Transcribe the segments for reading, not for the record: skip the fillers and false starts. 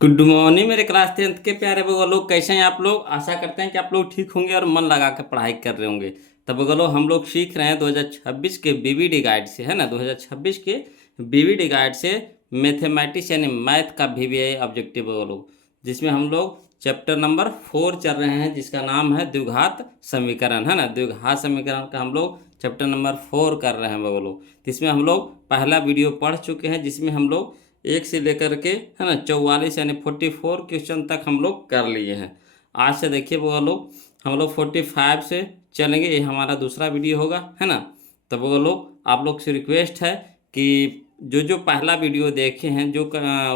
Good morning मेरे class 10th के प्यारे बगो लोग, कैसे हैं आप लोग। आशा करते हैं कि आप लोग ठीक होंगे और मन लगा कर पढ़ाई कर रहे होंगे। तब बगलो हम लोग सीख रहे हैं 2026 के बीवीडी गाइड से, है ना। 2026 के बीवीडी गाइड से मैथमेटिक्स यानी मैथ का वीवीआई ऑब्जेक्टिव बगलो, जिसमें हम लोग चैप्टर नंबर 4 चल रहे हैं, जिसका नाम है द्विघात समीकरण, है ना। द्विघात समीकरण का हम लोग चैप्टर नंबर 4 कर रहे हैं बगलो। जिसमें हम लोग पहला वीडियो पढ़ चुके हैं, जिसमें हम लोग एक से लेकर के, है ना, 44 यानी 44 क्वेश्चन तक हम लोग कर लिए हैं। आज से देखिए वो लोग, हम लोग 45 से चलेंगे। ये हमारा दूसरा वीडियो होगा, है ना। तो वो लोग, आप लोग से रिक्वेस्ट है कि जो जो पहला वीडियो देखे हैं, जो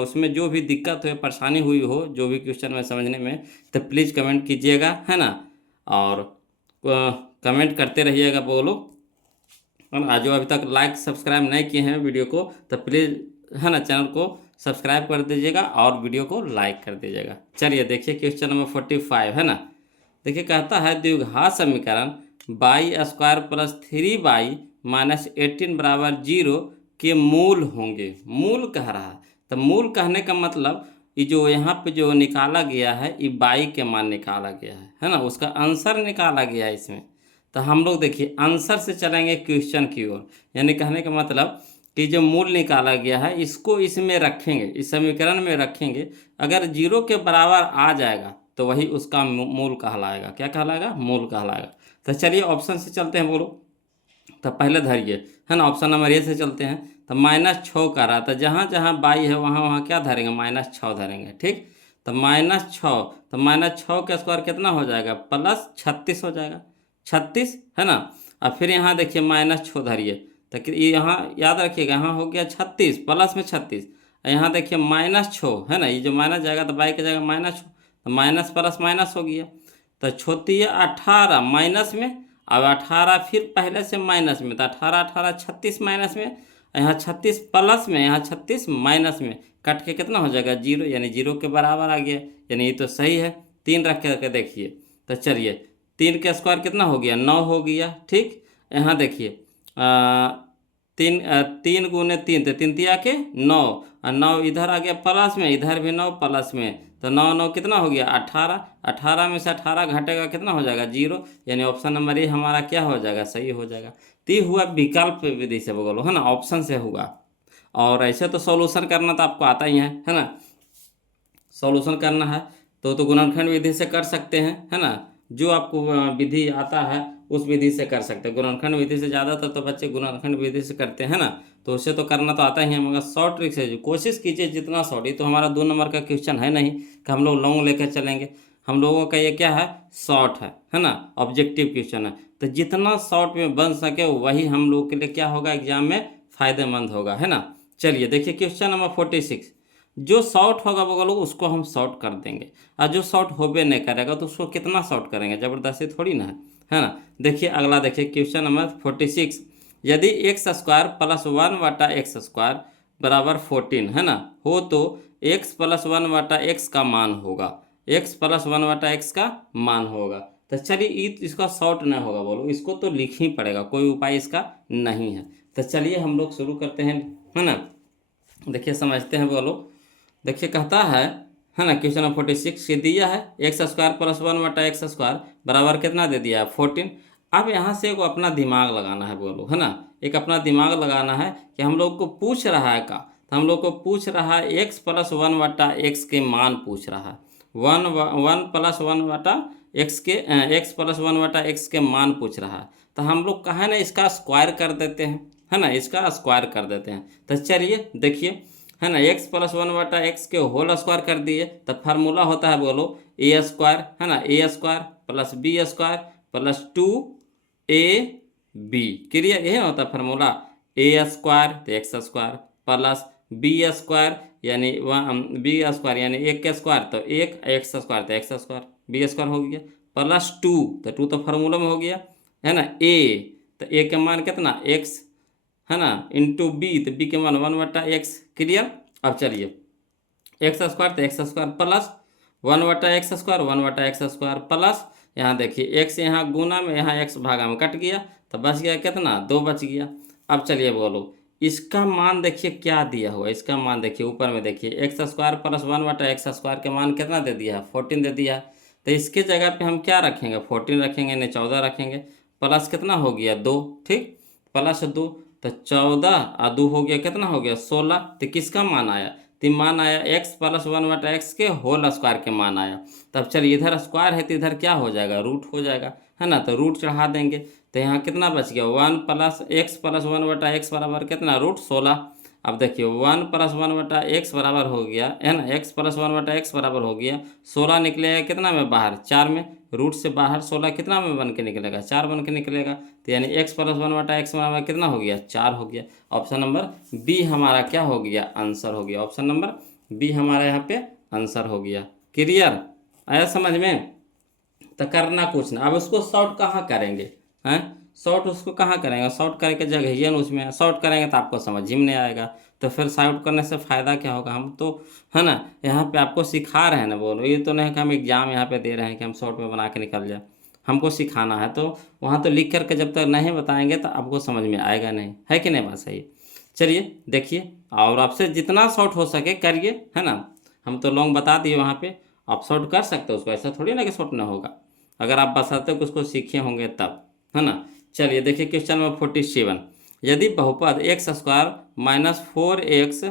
उसमें जो भी दिक्कत हो, परेशानी हुई हो, जो भी क्वेश्चन में समझने में, तो प्लीज़ कमेंट कीजिएगा, है ना। और कमेंट करते रहिएगा वो लोग। और जो अभी तक लाइक सब्सक्राइब नहीं किए हैं वीडियो को, तो प्लीज़, है ना, चैनल को सब्सक्राइब कर दीजिएगा और वीडियो को लाइक कर दीजिएगा। चलिए देखिए क्वेश्चन नंबर 45, है ना। देखिए कहता है द्विघात समीकरण by square plus 3y minus 18 बराबर 0 के मूल होंगे। मूल कह रहा है, तो मूल कहने का मतलब ये जो यहाँ पे जो निकाला गया है, ये बाई के मान निकाला गया है ना। उसका आंसर निकाला गया है इसमें। तो हम लोग देखिए आंसर से चलेंगे क्वेश्चन की ओर, यानी कहने का मतलब कि जो मूल निकाला गया है इसको इसमें रखेंगे, इस समीकरण में रखेंगे। अगर 0 के बराबर आ जाएगा तो वही उसका मूल कहलाएगा। क्या कहलाएगा? मूल कहलाएगा। तो चलिए ऑप्शन से चलते हैं बोलो। तो पहले धरिए, है ना, ऑप्शन नंबर ए से चलते हैं। तो -6 का रहा था, जहाँ जहाँ बाई है वहाँ वहाँ क्या धरेंगे? -6 धरेंगे, ठीक। तो -6, तो -6 का स्क्वायर कितना हो जाएगा? +36 हो जाएगा, 36, है ना। अब फिर यहाँ देखिए -6 धरिए, तो यहाँ याद रखिएगा, यहाँ हो गया 36 प्लस में 36। यहाँ देखिए -6, है ना, ये जो माइनस जाएगा तो बाई की जगह -6, तो माइनस प्लस माइनस हो गया। तो छोटी है 18 माइनस में, अब 18 फिर पहले से माइनस में, तो 18 18 36 माइनस में, यहाँ 36 प्लस में, यहाँ 36 माइनस में, कट के कितना हो जाएगा? 0, यानी 0 के बराबर आ गया। यानी ये तो सही है। 3 रख के देखिए, तो चलिए 3 का स्क्वायर कितना हो गया? 9 हो गया, ठीक। यहाँ देखिए 3 गुने 3, तो 3 तिया के 9, और 9 इधर आ गया प्लस में, इधर भी 9 प्लस में, तो 9 9 कितना हो गया? 18। 18 में से 18 घटेगा कितना हो जाएगा? 0। यानी ऑप्शन नंबर ए हमारा क्या हो जाएगा? सही हो जाएगा। तो ये हुआ विकल्प विधि से बोलो, है ना, ऑप्शन से हुआ। और ऐसे तो सॉल्यूशन करना तो आपको आता ही है ना। सॉल्यूशन करना है तो गुणनखंड विधि से कर सकते हैं, है ना। जो आपको विधि आता है उस विधि से कर सकते हैं। गुणनखंड विधि से ज़्यादातर तो बच्चे गुणनखंड विधि से करते हैं ना, तो उसे तो करना तो आता ही है, मगर शॉर्ट ट्रिक से कोशिश कीजिए जितना शॉर्ट। ये तो हमारा 2 नंबर का क्वेश्चन है नहीं कि हम लोग लॉन्ग लेकर चलेंगे। हम लोगों का ये क्या है? शॉर्ट है ना, ऑब्जेक्टिव क्वेश्चन है। तो जितना शॉर्ट में बन सके वही हम लोग के लिए क्या होगा? एग्जाम में फ़ायदेमंद होगा, है ना। चलिए देखिए क्वेश्चन नंबर 46। जो शॉर्ट होगा वो लोग उसको हम शॉर्ट कर देंगे, और जो शॉर्ट होबे नहीं करेगा तो उसको कितना शॉर्ट करेंगे? ज़बरदस्ती थोड़ी ना है ना। देखिए अगला देखिए क्वेश्चन नंबर 46। यदि एक्स स्क्वायर प्लस 1 बटा एक्स स्क्वायर बराबर 14, है ना, हो तो एक्स प्लस 1 बटा एक्स का मान होगा। एक्स प्लस 1 बटा एक्स का मान होगा। तो चलिए इसका शॉर्ट नहीं होगा बोलो, इसको तो लिख ही पड़ेगा, कोई उपाय इसका नहीं है। तो चलिए हम लोग शुरू करते हैं, है ना। देखिए समझते हैं बोलो। देखिए कहता है ना, क्वेश्चन नंबर 46 के दिया है एक्स स्क्वायर प्लस 1 बटा एक्स स्क्वायर बराबर कितना दे दिया है? 14। अब यहाँ से एक अपना दिमाग लगाना है बोलो, है ना। एक अपना दिमाग लगाना है कि हम लोग को पूछ रहा है का, तो हम लोग को पूछ रहा है एक्स प्लस 1 बटा एक्स के मान पूछ रहा है। 1 प्लस 1 बटा एक्स के, एक्स प्लस 1 बटा एक्स के मान पूछ रहा है। तो हम लोग कहा ना इसका स्क्वायर कर देते हैं, है ना, इसका स्क्वायर कर देते हैं। तो चलिए देखिए, है ना, एक्स प्लस 1 बटा एक्स के होल स्क्वायर कर दिए, तो फार्मूला होता है बोलो ए स्क्वायर, है ना, A square plus B square plus 2ab। Clear? यही होता है फार्मूला। ए स्क्वायर तो X square plus B square यानी बी स्क्वायर यानी 1 का स्क्वायर तो 1, एक्स स्क्वायर तो एक्स स्क्वायर, बी स्क्वायर हो गया प्लस 2, तो 2 तो फार्मूला में हो गया, है ना। ए, तो ए के मान कितना? एक्स, है ना, इंटू बी, तो बी के मान 1 बटा एक्स। क्लियर? अब चलिए एक्स स्क्वायर तो एक्स स्क्वायर प्लस 1 बटा एक्स स्क्वायर, 1 बटा एक्स स्क्वायर प्लस, यहाँ देखिए एक्स यहाँ गुना में, यहाँ एक्स भागा में कट गया, तो बच गया कितना? 2 बच गया। अब चलिए बोलो इसका मान देखिए क्या दिया हुआ है, इसका मान देखिए ऊपर में देखिए एक्स स्क्वायर प्लस 1/x² के मान कितना दे दिया है, 14 दे दिया है। तो इसके जगह पे हम क्या रखेंगे, 14 रखेंगे, नहीं 14 रखेंगे, प्लस कितना हो गया 2, ठीक, प्लस 2, तो 14 और 2 हो गया कितना हो गया 16। तो किसका मान आया, तो मान आया x प्लस 1/x के होल स्क्वायर के मान आया। तब चलिए इधर स्क्वायर है तो इधर क्या हो जाएगा, रूट हो जाएगा, है ना, तो रूट चढ़ा देंगे। तो यहाँ कितना बच गया, 1 प्लस x प्लस 1/x बराबर कितना, √16। अब देखिए 1 प्लस 1/x बराबर हो गया, है ना, x प्लस 1/x बराबर हो गया 16, निकलेगा कितना में बाहर, 4 में, रूट से बाहर 16 कितना में बन के निकलेगा, 4 बन के निकलेगा। तो यानी x प्लस 1/x बराबर कितना हो गया, 4 हो गया। ऑप्शन नंबर बी हमारा क्या हो गया, आंसर हो गया। ऑप्शन नंबर बी हमारा यहाँ पे आंसर हो गया। क्लियर, आया समझ में। तो करना कुछ ना, अब उसको शॉर्ट कहाँ करेंगे, हैं, शॉर्ट उसको कहाँ करेंगे, शॉर्ट करके जगह ही है ना उसमें, शॉर्ट करेंगे तो आपको समझ ही में नहीं आएगा। तो फिर शॉर्ट करने से फ़ायदा क्या होगा, हम तो, है ना, यहाँ पे आपको सिखा रहे हैं ना, बोलो ये तो नहीं कि हम एग्जाम यहाँ पे दे रहे हैं कि हम शॉर्ट में बना के निकल जाए, हमको सिखाना है। तो वहाँ तो लिख करके जब तक नहीं बताएंगे तो आपको समझ में आएगा नहीं, है कि नहीं बात सही। चलिए देखिए, और आपसे जितना शॉर्ट हो सके करिए, है ना, हम तो लॉन्ग बता दिए वहाँ पे, आप शॉर्ट कर सकते हो उसको, ऐसा थोड़ी ना कि शॉर्ट ना होगा, अगर आप बताते हो कि उसको सीखे होंगे तब, है ना। चलिए देखिए क्वेश्चन नंबर 47, यदि बहुपद x² माइनस 4x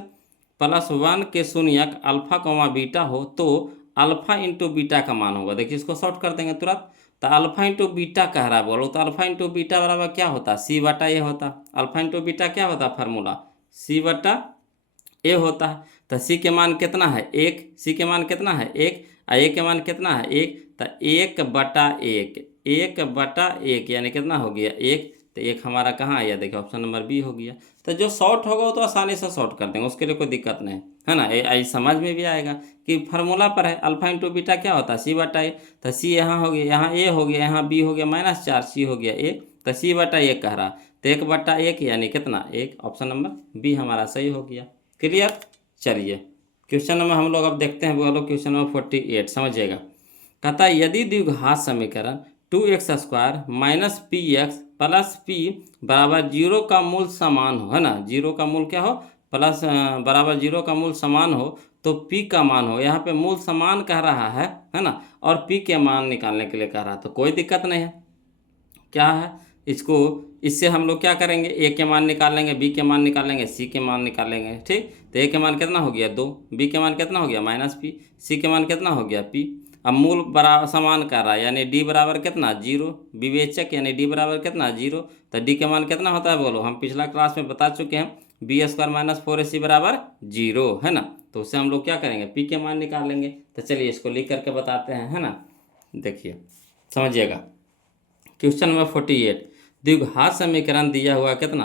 प्लस 1 के शून्यक अल्फा कॉमा बीटा हो तो अल्फा इंटू बीटा का मान होगा। देखिए इसको शॉर्ट कर देंगे तुरंत। तो अल्फा इंटू बीटा कह रहा है, बोलो तो अल्फा इंटू बीटा बराबर क्या होता, c/a होता। अल्फा इंटू बीटा क्या होता फार्मूला, c/a होता है। तो c के मान कितना है 1, c के मान कितना है 1, और a के मान कितना है 1, तो 1/1, 1/1 यानी कितना हो गया 1। तो 1 हमारा कहाँ आया, देखिए ऑप्शन नंबर बी हो गया। तो जो शॉर्ट होगा वो तो आसानी से शॉर्ट कर देंगे, उसके लिए कोई दिक्कत नहीं, है ना। ये समझ में भी आएगा कि फार्मूला पर है, अल्फा इंटू बीटा क्या होता है c/a। तो c यहाँ हो गया, यहाँ a हो गया, यहाँ b हो गया -4, c हो गया a, तो c/1 कह रहा, तो 1/1 यानी कितना 1। ऑप्शन नंबर बी हमारा सही हो गया। क्लियर। चलिए क्वेश्चन नंबर हम लोग अब देखते हैं, बोलो क्वेश्चन नंबर 48 समझिएगा। कहता है यदि द्विघात समीकरण 2x² minus px plus p बराबर 0 का मूल समान हो, है ना, 0 का मूल क्या हो, प्लस बराबर 0 का मूल समान हो, तो p का मान हो, यहाँ पे मूल समान कह रहा है ना, और p के मान निकालने के लिए कह रहा है, तो कोई दिक्कत नहीं है। क्या है इसको, इससे हम लोग क्या करेंगे, ए के मान निकालेंगे, बी के मान निकालेंगे, सी के मान निकालेंगे, ठीक। तो ए के मान कितना हो गया 2, बी के मान कितना हो गया -p, सी के मान कितना हो गया p। अब मूल बराबर समान कर रहा है यानी डी बराबर कितना 0, विवेचक यानी डी बराबर कितना 0। तो डी के मान कितना होता है बोलो, हम पिछला क्लास में बता चुके हैं, b² माइनस 4ac बराबर 0, है ना। तो उससे हम लोग क्या करेंगे, p के मान निकालेंगे। तो चलिए इसको लिख करके बताते हैं, है ना। देखिए समझिएगा क्वेश्चन नंबर 48, द्विघात समीकरण दिया हुआ कितना,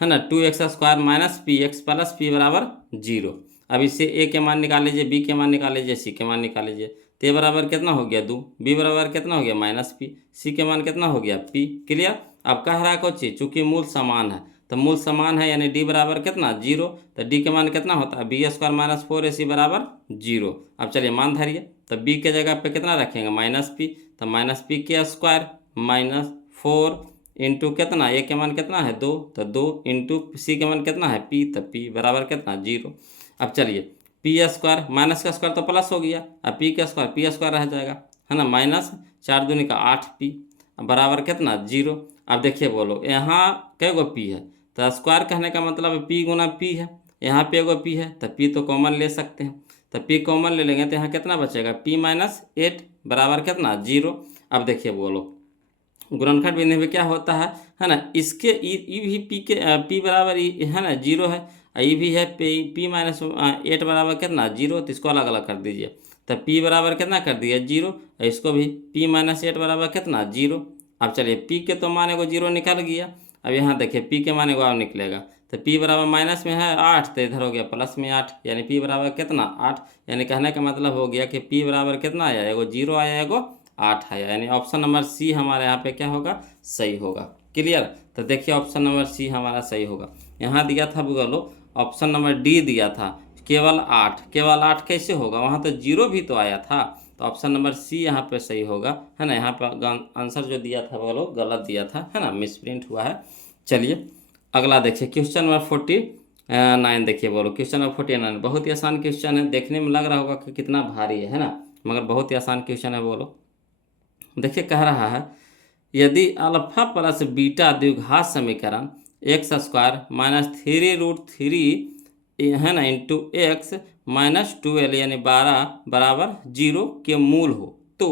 है ना, 2x² minus px plus p बराबर 0। अब इससे a के मान निकाल लीजिए, b के मान निकाल लीजिए, c के मान निकाल लीजिए। तो a बराबर कितना हो गया 2, b बराबर कितना हो गया -p, c के मान कितना हो गया p। क्लियर। अब कह रहा है कुछ चीज़, चूँकि मूल समान है, तो मूल समान है यानी d बराबर कितना 0, तो d के मान कितना होता है b² माइनस 4ac बराबर 0। अब चलिए मान धरिए, तो b के जगह पे कितना रखेंगे -p, तो -p के स्क्वायर -4 इंटू कितना, ए के मान कितना है 2, तो 2 इंटू सी के मान कितना है p, तो p बराबर कितना 0। अब चलिए p² माइनस का स्क्वायर तो प्लस हो गया, अब p² रह जाएगा, है ना, -4 दूनी का 8p बराबर कितना 0। अब देखिए बोलो यहाँ कै गो p है, तो स्क्वायर कहने का मतलब p गुना p है, यहाँ पे एगो p है, तो p तो कॉमन ले सकते हैं, तो p कॉमन ले लेंगे तो यहाँ कितना बचेगा p -8 बराबर कितना 0। अब देखिए बोलो गुणनखंड बिंदु में क्या होता है ना, इसके ई भी पी के पी बराबर है ना 0 है, ई भी है p -8 बराबर कितना 0, तो इसको अलग अलग कर दीजिए। तो p बराबर कितना कर दिया 0, इसको भी p -8 बराबर कितना 0। अब चलिए p के तो मान एगो 0 निकल गया, अब यहाँ देखिए p के मान एगो और निकलेगा, तो p बराबर माइनस में है 8, तो इधर हो गया प्लस में 8, यानी p बराबर कितना 8, यानी कहने का मतलब हो गया कि p बराबर कितना आया, एगो 0 आया, एगो 8 आया, यानी ऑप्शन नंबर सी हमारे यहाँ पे क्या होगा, सही होगा। क्लियर। तो देखिए ऑप्शन नंबर सी हमारा सही होगा। यहाँ दिया था बोलो ऑप्शन नंबर डी दिया था केवल 8, केवल 8 कैसे होगा, वहाँ तो 0 भी तो आया था, तो ऑप्शन नंबर सी यहाँ पे सही होगा, है ना। यहाँ पे आंसर जो दिया था बोलो गलत दिया था, है ना, मिसप्रिंट हुआ है। चलिए अगला देखिए क्वेश्चन नंबर 49 देखिए बोलो। क्वेश्चन नंबर 49 बहुत ही आसान क्वेश्चन है, देखने में लग रहा होगा कि कितना भारी है ना, मगर बहुत ही आसान क्वेश्चन है। बोलो देखिए कह रहा है यदि अल्फा प्लस बीटा द्विघात समीकरण एक्स स्क्वायर माइनस 3√3 है ना इंटू एक्स माइनस 12 यानी 12 बराबर 0 के मूल हो तो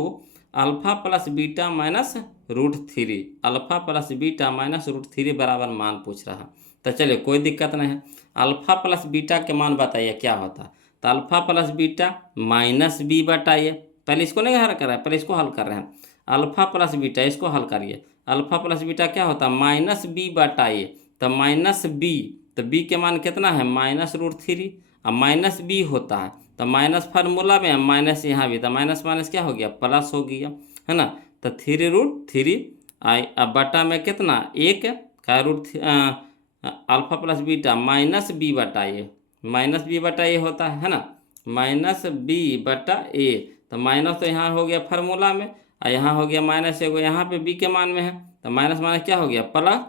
alpha plus beta minus √3, alpha plus beta minus √3 बराबर मान पूछ रहा। तो चलिए कोई दिक्कत नहीं है, अल्फा प्लस बीटा के मान बताइए क्या होता। तो alpha plus beta minus b बताइए, पहले इसको नहीं हल कर रहे हैं, पहले इसको हल कर रहे हैं। अल्फा प्लस बीटा इसको हल करिए, अल्फा प्लस बीटा क्या होता है माइनस बी बताइए। तो माइनस बी, तो बी के मान कितना है -√3, अब माइनस बी होता है तो माइनस फार्मूला में माइनस यहाँ भी, तो माइनस माइनस क्या हो गया प्लस हो गया है ना। तो 3√3 आई अब बटा में कितना एक का root alpha plus beta minus b बटा ए, माइनस बी बटा ए होता है ना, माइनस बी बटा ए। तो माइनस तो यहाँ हो गया फार्मूला में और यहाँ हो गया माइनस एगो यहाँ पे बी के मान में है, तो माइनस माइनस क्या हो गया प्लस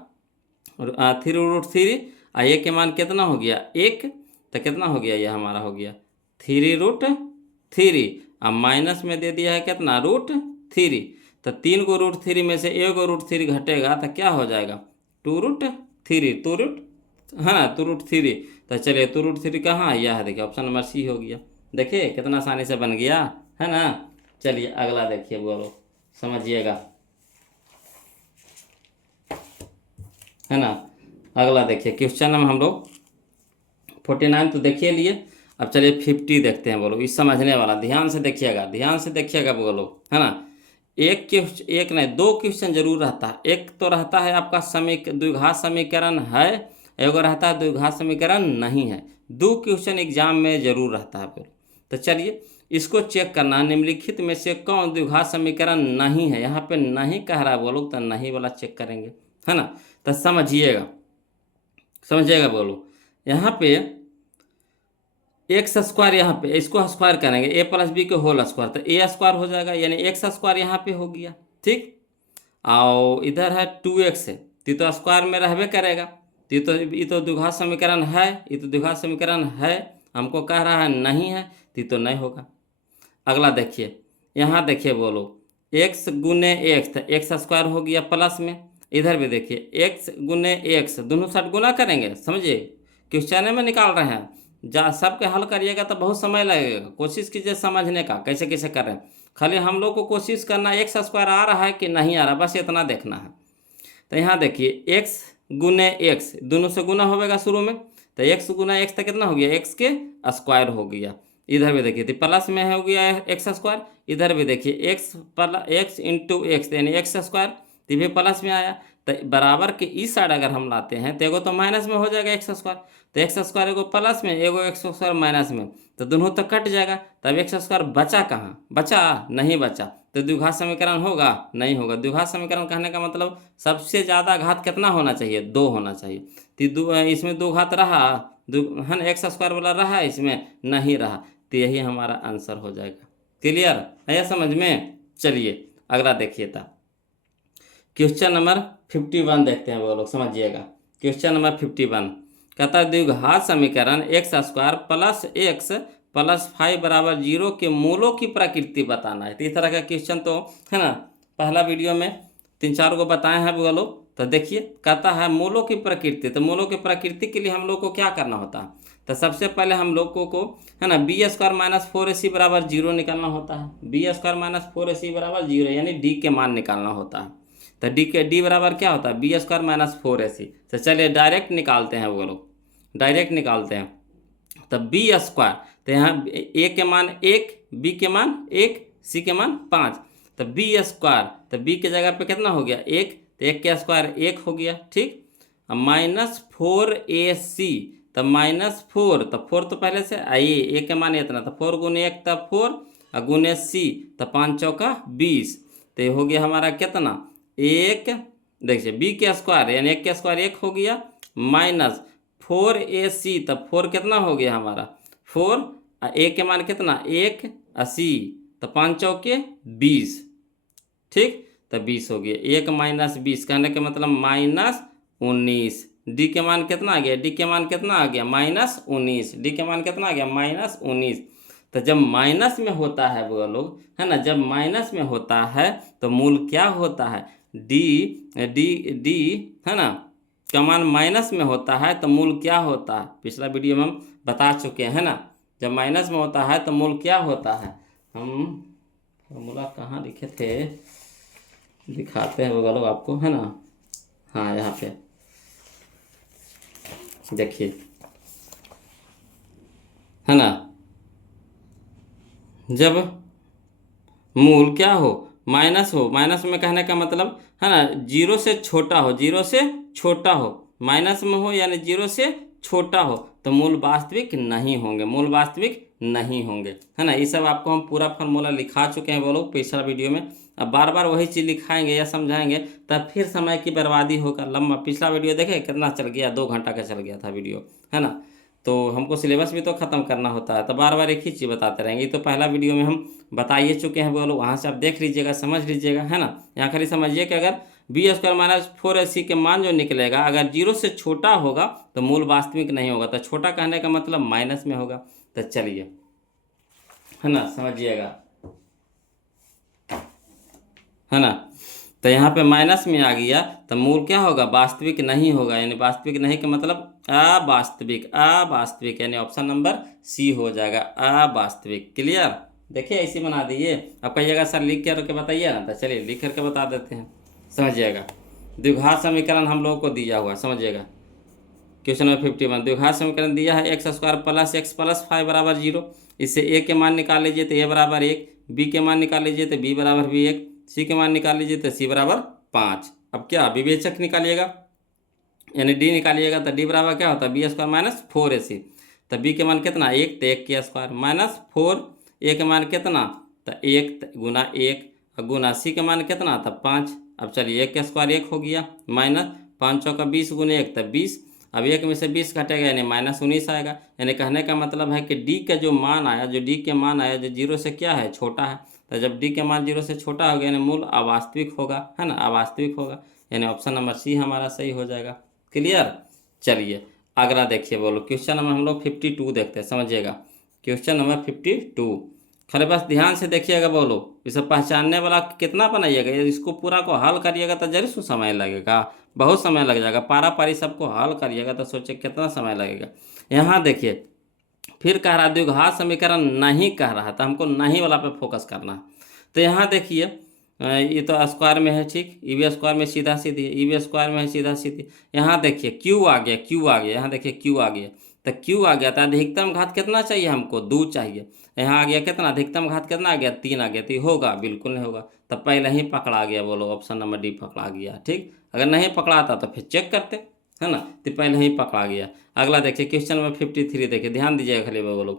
3√3 और ए के मान कितना हो गया एक, तो कितना हो गया ये हमारा हो गया 3√3 अब माइनस में दे दिया है कितना √3। तो 3 को √3 में से एक √3 घटेगा तो क्या हो जाएगा 2√3, है ना 2√3। तो चलिए 2√3 कहाँ यह है, देखिए ऑप्शन नंबर सी हो गया। देखिए कितना आसानी से बन गया है ना। चलिए अगला देखिए बोलो समझिएगा है ना। अगला देखिए क्वेश्चन हम लोग 49 तो देखिए लिए, अब चलिए 50 देखते हैं। बोलो इस समझने वाला ध्यान से देखिएगा, ध्यान से देखिएगा बोलो है ना। एक नहीं दो क्वेश्चन जरूर रहता है, एक तो रहता है आपका द्विघात समीकरण है, एक रहता है द्विघात समीकरण नहीं है। दो क्वेश्चन एग्जाम में जरूर रहता है। बोलो तो चलिए इसको चेक करना, निम्नलिखित में से कौन द्विघात समीकरण नहीं है, यहाँ पे नहीं कह रहा है बोलो, तो नहीं वाला चेक करेंगे है ना। तो समझिएगा समझिएगा बोलो यहाँ पे एक्स स्क्वायर, यहाँ पे इसको स्क्वायर करेंगे ए प्लस बी के होल स्क्वायर, तो ए स्क्वायर हो जाएगा यानी एक्स स्क्वायर यहाँ पे हो गया ठीक। और इधर है 2x है तो स्क्वायर में रहबे करेगा, तो ये तो द्विघात समीकरण है, ये तो द्विघात समीकरण है, हमको कह रहा है नहीं है तो नहीं होगा। अगला देखिए यहाँ देखिए बोलो x गुने एक्स, तो एक्स स्क्वायर हो गया प्लस में, इधर भी देखिए x गुने एक्स दोनों साइड गुना करेंगे, समझिए क्वेश्चन में निकाल रहे हैं, जा सबके हल करिएगा तो बहुत समय लगेगा, कोशिश कीजिए समझने का कैसे कैसे कर रहे हैं। खाली हम लोग को कोशिश करना एक्स स्क्वायर आ रहा है कि नहीं आ रहा, बस इतना देखना है। तो यहाँ देखिए एक्स गुने एक्स दोनों से गुना होगा शुरू में, तो एक्स गुना एक्स तक कितना हो गया एक्स के स्क्वायर हो गया। इधर भी देखिए तो प्लस में हो गया एक्स स्क्वायर, इधर भी देखिए एक्स इंटू एक्स यानी एक्स स्क्वायर, तो भी प्लस में आया। तो बराबर के इस साइड अगर हम लाते हैं तो एगो तो माइनस में हो जाएगा एक्स स्क्वायर, तो एक्स स्क्वायर एगो प्लस में एगो एक्स स्क्वायर माइनस में, तो दोनों तो कट जाएगा, तब एक्स स्क्वायर बचा कहाँ, बचा नहीं बचा, तो द्विघात समीकरण होगा नहीं होगा। द्विघात समीकरण कहने का मतलब सबसे ज़्यादा घात कितना होना चाहिए 2 होना चाहिए, तो इसमें 2 घात रहा है ना, एक्स स्क्वायर वाला रहा इसमें नहीं रहा, तो यही हमारा आंसर हो जाएगा। क्लियर है समझ में। चलिए अगला देखिए था क्वेश्चन नंबर 51 देखते हैं वो लोग समझिएगा। क्वेश्चन नंबर 51 कहता है द्विघात समीकरण x square plus x plus 5 बराबर 0 के मूलों की प्रकृति बताना है। तो इस तरह का क्वेश्चन तो है ना पहला वीडियो में 3-4 को बताए हैं वो लोग। तो देखिए कहता है मूलों की प्रकृति, तो मूलों की प्रकृति के लिए हम लोग को क्या करना होता है, तो सबसे पहले हम लोगों को है ना बी स्क्वायर माइनस 4ac बराबर 0 निकालना होता है। बी स्क्वायर माइनस 4ac बराबर 0 यानी डी के मान निकालना होता है। तो डी बराबर क्या होता है बी स्क्वायर माइनस 4ac। तो चलिए डायरेक्ट निकालते हैं वो लोग, डायरेक्ट निकालते हैं। तो बी स्क्वायर, तो यहाँ ए के मान 1, बी के मान 1, सी के मान 5, तो बी स्क्वायर, तो बी के जगह पे कितना हो गया 1, तो 1 के स्क्वायर 1 हो गया ठीक। अब माइनस 4ac, तो -4, तो 4 तो पहले से आइए ए के मान इतना, तो 4 गुने 1 तब 4 और गुने सी, तो 5 चौका 20, तो ये हो गया हमारा कितना 1, देखिए बी के स्क्वायर यानी 1 के स्क्वायर 1 हो गया माइनस 4ac, तब 4 कितना हो गया हमारा 4, ए के मान कितना 1 80, तो 5 चौके 20 ठीक, तो 20 हो गया। 1 - 20 कहने के मतलब -19, डी के मान कितना आ गया, डी के मान कितना आ गया -19, डी के मान कितना आ गया -19। तो जब माइनस में होता है वो लोग, है ना, जब माइनस में होता है तो मूल क्या होता है, डी डी डी है ना, का मान माइनस में होता है तो मूल क्या होता है, पिछला वीडियो में हम बता चुके हैं ना, जब माइनस में होता है तो मूल क्या होता है। हम फॉर्मूला कहाँ लिखे थे, दिखाते हैं वो लोग आपको, है ना, हाँ यहाँ पे देखिए, है ना, जब मूल क्या हो, माइनस हो, माइनस में कहने का मतलब है ना, जीरो से छोटा हो, जीरो से छोटा हो, माइनस में हो यानी जीरो से छोटा हो तो मूल वास्तविक नहीं होंगे, मूल वास्तविक नहीं होंगे, है ना। ये सब आपको हम पूरा फार्मूला लिखा चुके हैं वो लोग पिछला वीडियो में। अब बार बार वही चीज़ लिखाएंगे या समझाएंगे तब फिर समय की बर्बादी होगा लंबा। पिछला वीडियो देखे कितना चल गया, 2 घंटा का चल गया था वीडियो, है ना। तो हमको सिलेबस भी तो ख़त्म करना होता है, तो बार बार एक ही चीज़ बताते रहेंगे। तो पहला वीडियो में हम बताइए चुके हैं वो लोग, वहाँ से आप देख लीजिएगा, समझ लीजिएगा, है ना। यहाँ खाली समझिए कि अगर b² - 4ac के मान जो निकलेगा अगर जीरो से छोटा होगा तो मूल वास्तविक नहीं होगा। तो छोटा कहने का मतलब माइनस में होगा। तो चलिए, है ना, समझिएगा, है ना। तो यहाँ पे माइनस में आ गया तो मूल क्या होगा, वास्तविक नहीं होगा, यानी वास्तविक नहीं का मतलब अवास्तविक, अवास्तविक यानी ऑप्शन नंबर सी हो जाएगा, अवास्तविक। क्लियर, देखिए ऐसे बना दीजिए। अब कहिएगा सर लिख करके बताइए ना, तो चलिए लिख करके बता देते हैं, समझिएगा। द्विघात समीकरण हम लोगों को दिया हुआ, समझिएगा, क्वेश्चन नंबर 51 द्विघात समीकरण दिया है x² + x + 5 = 0। इससे a के मान निकाल लीजिए तो a = 1, b के मान निकाल लीजिए तो b = भी 1, c के मान निकाल लीजिए तो c = 5। अब क्या विवेचक निकालिएगा यानी d निकालिएगा तो d बराबर क्या होता है, b² - 4ac। तो b के मान कितना 1, तो 1 के स्क्वायर -4, a के मान कितना तो 1 गुना 1 गुना c के मान कितना था 5। अब चलिए 1 के स्क्वायर 1 हो गया, -5 चौका 20 गुने 1 तो 20। अब 1 में से 20 घटेगा यानी -19 आएगा। यानी कहने का मतलब है कि डी का जो मान आया, जो डी के मान आया जो जीरो से क्या है, छोटा है। तो जब डी के मान जीरो से छोटा हो गया यानी मूल अवास्तविक होगा, है ना, अवास्तविक होगा, यानी ऑप्शन नंबर सी हमारा सही हो जाएगा। क्लियर, चलिए अगला देखिए, बोलो क्वेश्चन नंबर हम लोग 52 देखते हैं, समझिएगा। क्वेश्चन नंबर 52 खाली बस ध्यान से देखिएगा, बोलो इसे पहचानने वाला कितना बनाइएगा, इसको पूरा को हल करिएगा तो जरूर समय लगेगा, बहुत समय लग जाएगा। पारा पारी सबको हल करिएगा तो सोचिए कितना समय लगेगा। यहाँ देखिए फिर कह रहा द्विघात समीकरण नहीं कह रहा था, हमको नहीं वाला पे फोकस करना है। तो यहाँ देखिए ये तो स्क्वायर में है, ठीक, EB² में सीधा सीधी, EB² में है सीधा सीधी। यहाँ देखिए क्यू आ गया, क्यू आ गया, यहाँ देखिए क्यू आ गया, तो क्यू आ गया तो अधिकतम घात कितना चाहिए हमको, 2 चाहिए। यहाँ आ गया कितना, अधिकतम घात कितना आ गया, 3 आ गया। तो होगा, बिल्कुल नहीं होगा, तब पहले ही पकड़ा गया, बोलो ऑप्शन नंबर डी पकड़ा गया, ठीक। अगर नहीं पकड़ाता तो फिर चेक करते, है ना, तो पहले ही पकड़ा गया। अगला देखिए क्वेश्चन नंबर 53 देखिए, ध्यान दीजिएगा खाली बोलो।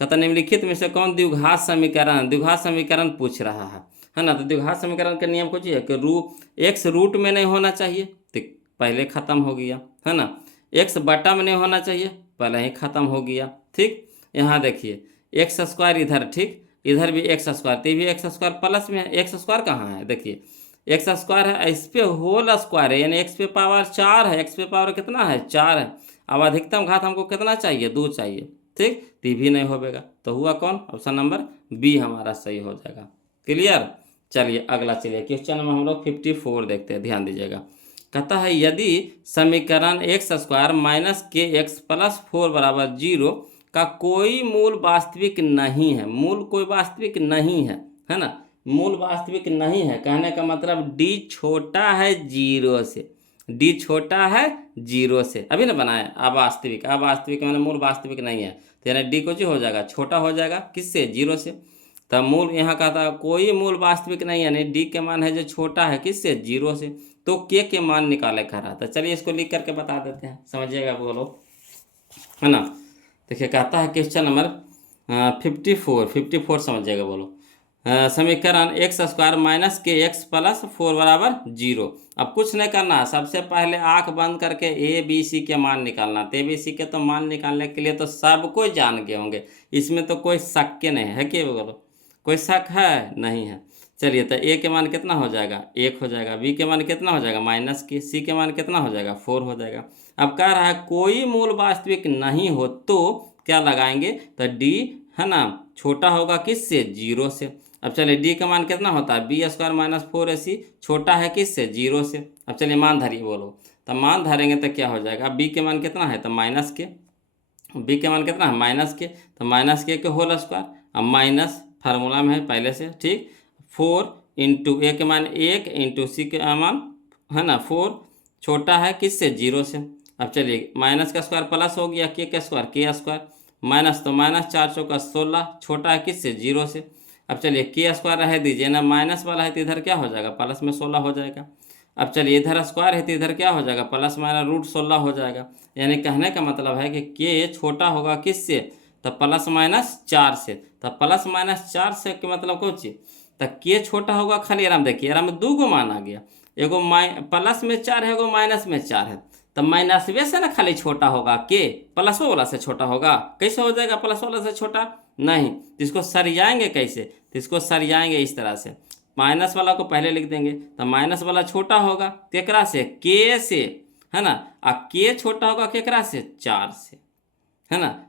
कहता निम्नलिखित में से कौन द्विघात समीकरण, द्विघात समीकरण पूछ रहा है ना। तो द्विघात समीकरण के नियम कुछ है कि x रूट में नहीं होना चाहिए, तो पहले ख़त्म हो गया, है ना। x बटा में नहीं होना चाहिए, पहले ही ख़त्म हो गया, ठीक। यहाँ देखिए x² इधर, ठीक, इधर भी x², तो भी x² प्लस में है, x² कहाँ है, देखिए x² है, इस पे होल स्क्वायर है यानी x पे पावर 4 है, x पे पावर कितना है 4 है। अब अधिकतम घात हमको कितना चाहिए, 2 चाहिए, ठीक, तो भी नहीं होगा। तो हुआ कौन, ऑप्शन नंबर बी हमारा सही हो जाएगा। क्लियर, चलिए अगला चलिए क्वेश्चन नंबर हम लोग 54 देखते हैं, ध्यान दीजिएगा। कहता है यदि समीकरण x² - kx + 4 = 0 का कोई मूल वास्तविक नहीं है, मूल कोई वास्तविक नहीं है ना, मूल वास्तविक नहीं है कहने का मतलब d छोटा है 0 से, d छोटा है 0 से, अभी ना बनाए अवास्तविक, अवास्तविक मैंने मूल वास्तविक नहीं है, तो यानी d को जो हो जाएगा छोटा हो जाएगा, किससे, 0 से। तब मूल यहाँ कहता है कोई मूल वास्तविक नहीं है, यानी डी के मान है जो छोटा है किससे, 0 से। तो के मान निकाले कह रहा था, चलिए इसको लिख करके बता देते हैं, समझिएगा बोलो, है ना। देखिए कहता है क्वेश्चन नंबर 54 समझिएगा बोलो। समीकरण x² - kx + 4 = 0। अब कुछ नहीं करना, सबसे पहले आंख बंद करके ABC के मान निकालना। तो ABC के तो मान निकालने के लिए तो सब कोई जान गए होंगे, इसमें तो कोई शक के नहीं है कि बोलो, कोई शक है नहीं है। चलिए तो a के मान कितना हो जाएगा, 1 हो जाएगा, b के मान कितना हो जाएगा -k, c के मान कितना हो जाएगा 4 हो जाएगा। अब कह रहा है कोई मूल वास्तविक नहीं हो तो क्या लगाएंगे, तो डी है ना छोटा होगा किससे, 0 से। अब चलिए डी का मान कितना होता है, बी स्क्वायर माइनस 4ac छोटा है किससे, 0 से। अब चलिए मान धरिए बोलो, तो मान धरेंगे तो क्या हो जाएगा, बी के मान कितना है, तो माइनस के, बी के मान कितना है, माइनस के, तो माइनस के होल स्क्वायर, अब माइनस फार्मूला में है पहले से, ठीक। 4 इंटू ए के मान 1 इंटू सी के मान है ना 4 छोटा है किससे, 0 से। अब चलिए माइनस का स्क्वायर प्लस हो गया के स्क्वायर, के स्क्वायर माइनस, तो माइनस 4 चौका 16 छोटा है किससे, 0 से। अब चलिए के स्क्वायर रह दीजिए ना, माइनस वाला है तो इधर क्या हो जाएगा, प्लस में 16 हो जाएगा। अब चलिए इधर स्क्वायर है तो इधर क्या हो जाएगा, प्लस माइनस रूट 16 हो जाएगा। यानी कहने का मतलब है कि के छोटा होगा किससे, तो प्लस माइनस 4 से। तो प्लस माइनस 4 से के मतलब कौन चीज, तो के छोटा होगा, खाली आराम देखिए, आराम में 2 गो मान आ गया, एगो प्लस में 4 है, एगो माइनस में 4 है, तो माइनस वे से ना खाली छोटा होगा, के प्लस वाला से छोटा होगा। कैसे हो जाएगा प्लस वाला से छोटा, नहीं, तो इसको सरियाएंगे कैसे, तो इसको सरियाएंगे इस तरह से, माइनस वाला को पहले लिख देंगे, तो माइनस वाला छोटा होगा केकरा से, के से, है ना, आ के छोटा होगा केकरा से, 4 से, है ना।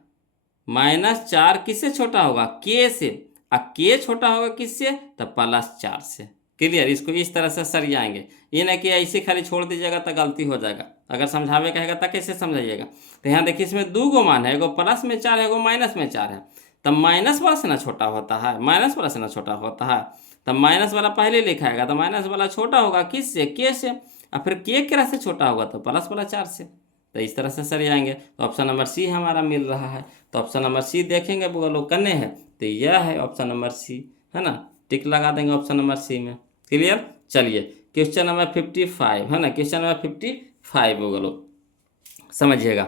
-4 किससे छोटा होगा, के से, आ के छोटा होगा किससे, तो +4 से। क्लियर, इसको इस तरह से सरियाएंगे, ये ना कि ऐसे खाली छोड़ दीजिएगा तो गलती हो जाएगा। अगर समझावे कहेगा तो कैसे समझाइएगा, तो यहाँ देखिए इसमें 2 गो मान है, एगो प्लस में 4 है, एगो माइनस में 4 है, तब माइनस वाला से ना छोटा होता है, माइनस वाला से ना छोटा होता है, तब माइनस वाला पहले लिखाएगा, तो माइनस वाला छोटा होगा किससे, के से, और फिर के केकरा से छोटा होगा, तो प्लस वाला 4 से। तो इस तरह से सरियाएंगे, तो ऑप्शन नंबर सी हमारा मिल रहा है। तो ऑप्शन नंबर सी देखेंगे वो करने हैं, तो यह है ऑप्शन नंबर सी, है ना, टिक लगा देंगे ऑप्शन नंबर सी में। क्लियर, चलिए क्वेश्चन नंबर 55 है ना, क्वेश्चन नंबर 55 वो समझिएगा।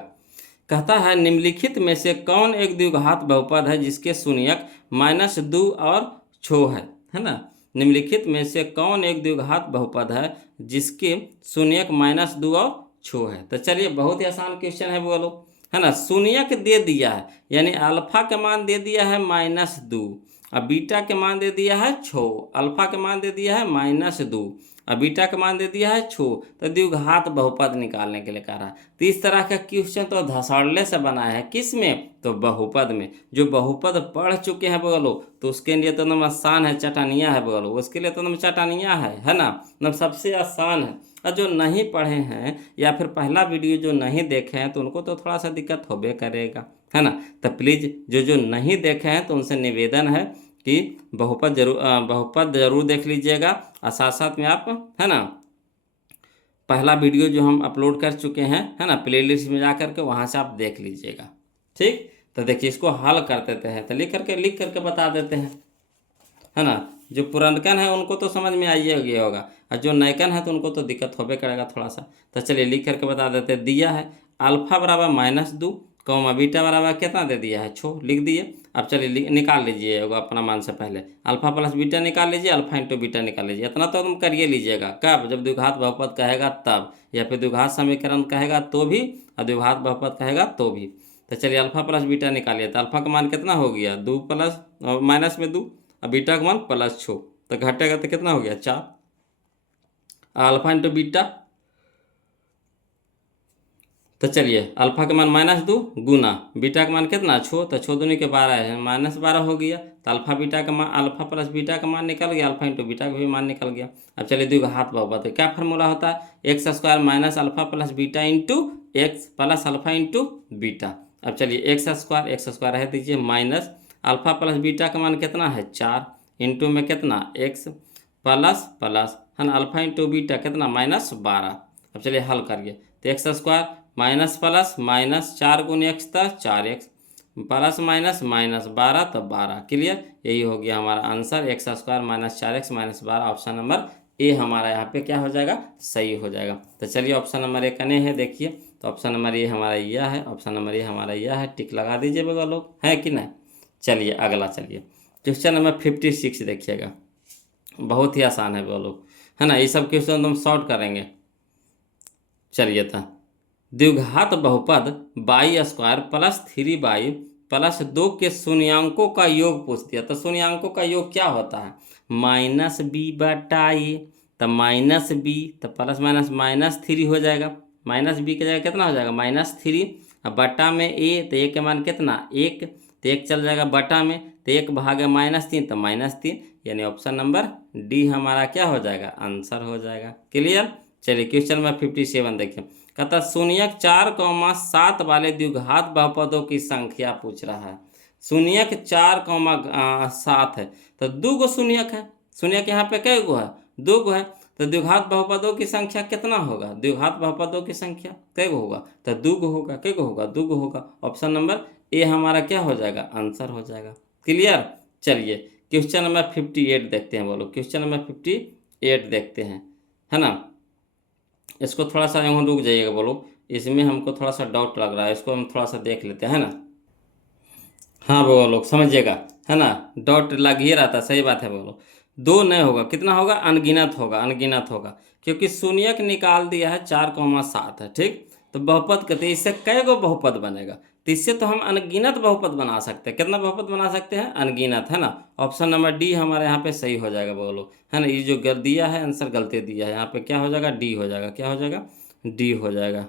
कहता है निम्नलिखित में से कौन एक द्विघात बहुपद है जिसके शून्यक -2 और 6 है ना। निम्नलिखित में से कौन एक द्विघात बहुपद है जिसके शून्यक -2 और 6 है। तो चलिए बहुत ही आसान क्वेश्चन है बोलो, है ना। शून्यक दे दिया है, यानी अल्फा का मान दे दिया है -2 और बीटा के मान दे दिया है 6, अल्फा के मान दे दिया है -2 और बीटा का मान दे दिया है 6, तो द्विघात बहुपद निकालने के लिए कह रहा है। तो इस तरह का क्वेश्चन तो धसाड़ले से बनाया है, किस में, तो बहुपद में। जो बहुपद पढ़ चुके हैं बोलो तो उसके लिए तो नम आसान है, चटानिया है बोलो, उसके लिए तो नम चटानिया है ना, नम सबसे आसान है। और जो नहीं पढ़े हैं या फिर पहला वीडियो जो नहीं देखे हैं तो उनको तो थोड़ा सा दिक्कत होबे करेगा, है ना। तो प्लीज़ जो नहीं देखे हैं तो उनसे निवेदन है कि बहुपद जरूर देख लीजिएगा, और साथ साथ में आप, है ना, पहला वीडियो जो हम अपलोड कर चुके हैं, है ना, प्लेलिस्ट में जा करके वहाँ से आप देख लीजिएगा, ठीक। तो देखिए इसको हल कर देते हैं, तो लिख करके बता देते हैं, है ना। जो पुरनकन है उनको तो समझ में आइए गया होगा, और जो नयकन है तो उनको तो दिक्कत होबे करेगा थोड़ा सा। तो चलिए लिख करके बता देते हैं। दिया है अल्फा बराबर -2 कौमा बीटा बराबर कितना दे दिया है 6, लिख दिए। अब चलिए निकाल लीजिए अपना मान से पहले, अल्फा प्लस बीटा निकाल लीजिए, अल्फा इंटू बीटा निकाल लीजिए। इतना तो तुम करिए लीजिएगा, कब, जब द्विघात बहुपद कहेगा तब, या फिर द्विघात समीकरण कहेगा तो भी, और द्विघात बहुपद कहेगा तो भी। तो चलिए अल्फा प्लस बीटा निकालिए, तो अल्फा का मान कितना हो गया 2 प्लस -2 और बीटा का मान +6, तो घटेगा तो कितना हो गया 4, अल्फा इंटू बीटा। तो चलिए अल्फा का मान -2 गुना बीटा का मान कितना 6, तो 6 दूनी के 12 है, -12 हो गया। तो अल्फा बीटा का मान, अल्फा प्लस बीटा का मान निकल गया, अल्फा इंटू बीटा का भी मान निकल गया। अब चलिए द्विघात बहुपद, तो क्या फार्मूला होता है, x² minus alpha plus beta into x plus alpha into beta. अब चलिए x² रह दीजिए माइनस अल्फा प्लस बीटा का मान कितना है 4 इंटू में कितना x प्लस प्लस, है ना, अल्फा इंटू बीटा कितना -12। अब चलिए हल करिए, तो x² माइनस प्लस माइनस 4 गुना x था 4x प्लस माइनस -12 तो 12। क्लियर, यही हो गया हमारा answer, x² -4x -12। Option number A हमारा यहाँ पे क्या हो जाएगा, सही हो जाएगा। तो चलिए ऑप्शन नंबर ए कने है देखिए, तो ऑप्शन नंबर ए हमारा यह है, ऑप्शन नंबर ए हमारा यह है, टिक लगा दीजिए बगल लोग, है कि नहीं। चलिए अगला, चलिए क्वेश्चन नंबर 56 देखिएगा, बहुत ही आसान है वो लोग, है ना, ये सब क्वेश्चन तुम सॉल्व करेंगे। चलिए था द्विघात बहुपद y² प्लस 3y प्लस 2 के शून्यांकों का योग पूछ दिया। तो शून्यांकों का योग क्या होता है, -b/a, तो -b, तो प्लस माइनस -3 हो जाएगा, माइनस बी की जगह कितना हो जाएगा -3। अब बटा में ए, तो ए के मान कितना 1, तो 1 चल जाएगा बटा में, तो 1 भागे -3 तो -3, यानी ऑप्शन नंबर डी हमारा क्या हो जाएगा, आंसर हो जाएगा। क्लियर। चलिए क्वेश्चन नंबर 57 देखिए, कहता शून्यक 4,7 वाले द्विघात बहुपदों की संख्या पूछ रहा है। शून्यक 4,7 है, तो दो गो शून्यक है। शून्यक यहाँ पे कै गो है, 2 गो है, तो द्विघात बहुपदों की संख्या कितना होगा, द्विघात बहुपदों की संख्या कै गो होगा, तो 2 गो होगा। कै गो होगा, 2 गो होगा। ऑप्शन नंबर ए हमारा क्या हो जाएगा, आंसर हो जाएगा। क्लियर। चलिए क्वेश्चन नंबर 58 देखते हैं, बोलो क्वेश्चन नंबर 58 देखते हैं, है ना। इसको थोड़ा सा यहाँ रुक जाइएगा, बोलो इसमें हमको थोड़ा सा डाउट लग रहा है, इसको हम थोड़ा सा देख लेते हैं, है ना। हाँ बोलो समझिएगा, है ना, डाउट लग ही रहा था, सही बात है। बोलो 2 नहीं होगा, कितना होगा, अनगिनत होगा, अनगिनत होगा, क्योंकि शून्यक निकाल दिया है 4,7 है, ठीक। तो बहुपद कहते हैं, इससे कै गो बहुपद बनेगा, तो इससे तो हम अनगिनत बहुपद बना सकते हैं। कितना बहुपद बना सकते हैं, अनगिनत, है ना। ऑप्शन नंबर डी हमारे यहाँ पे सही हो जाएगा, बोलो, है ना। ये जो दिया है आंसर गलती दिया है, यहाँ पे क्या हो जाएगा, डी हो जाएगा। क्या हो जाएगा, डी हो जाएगा।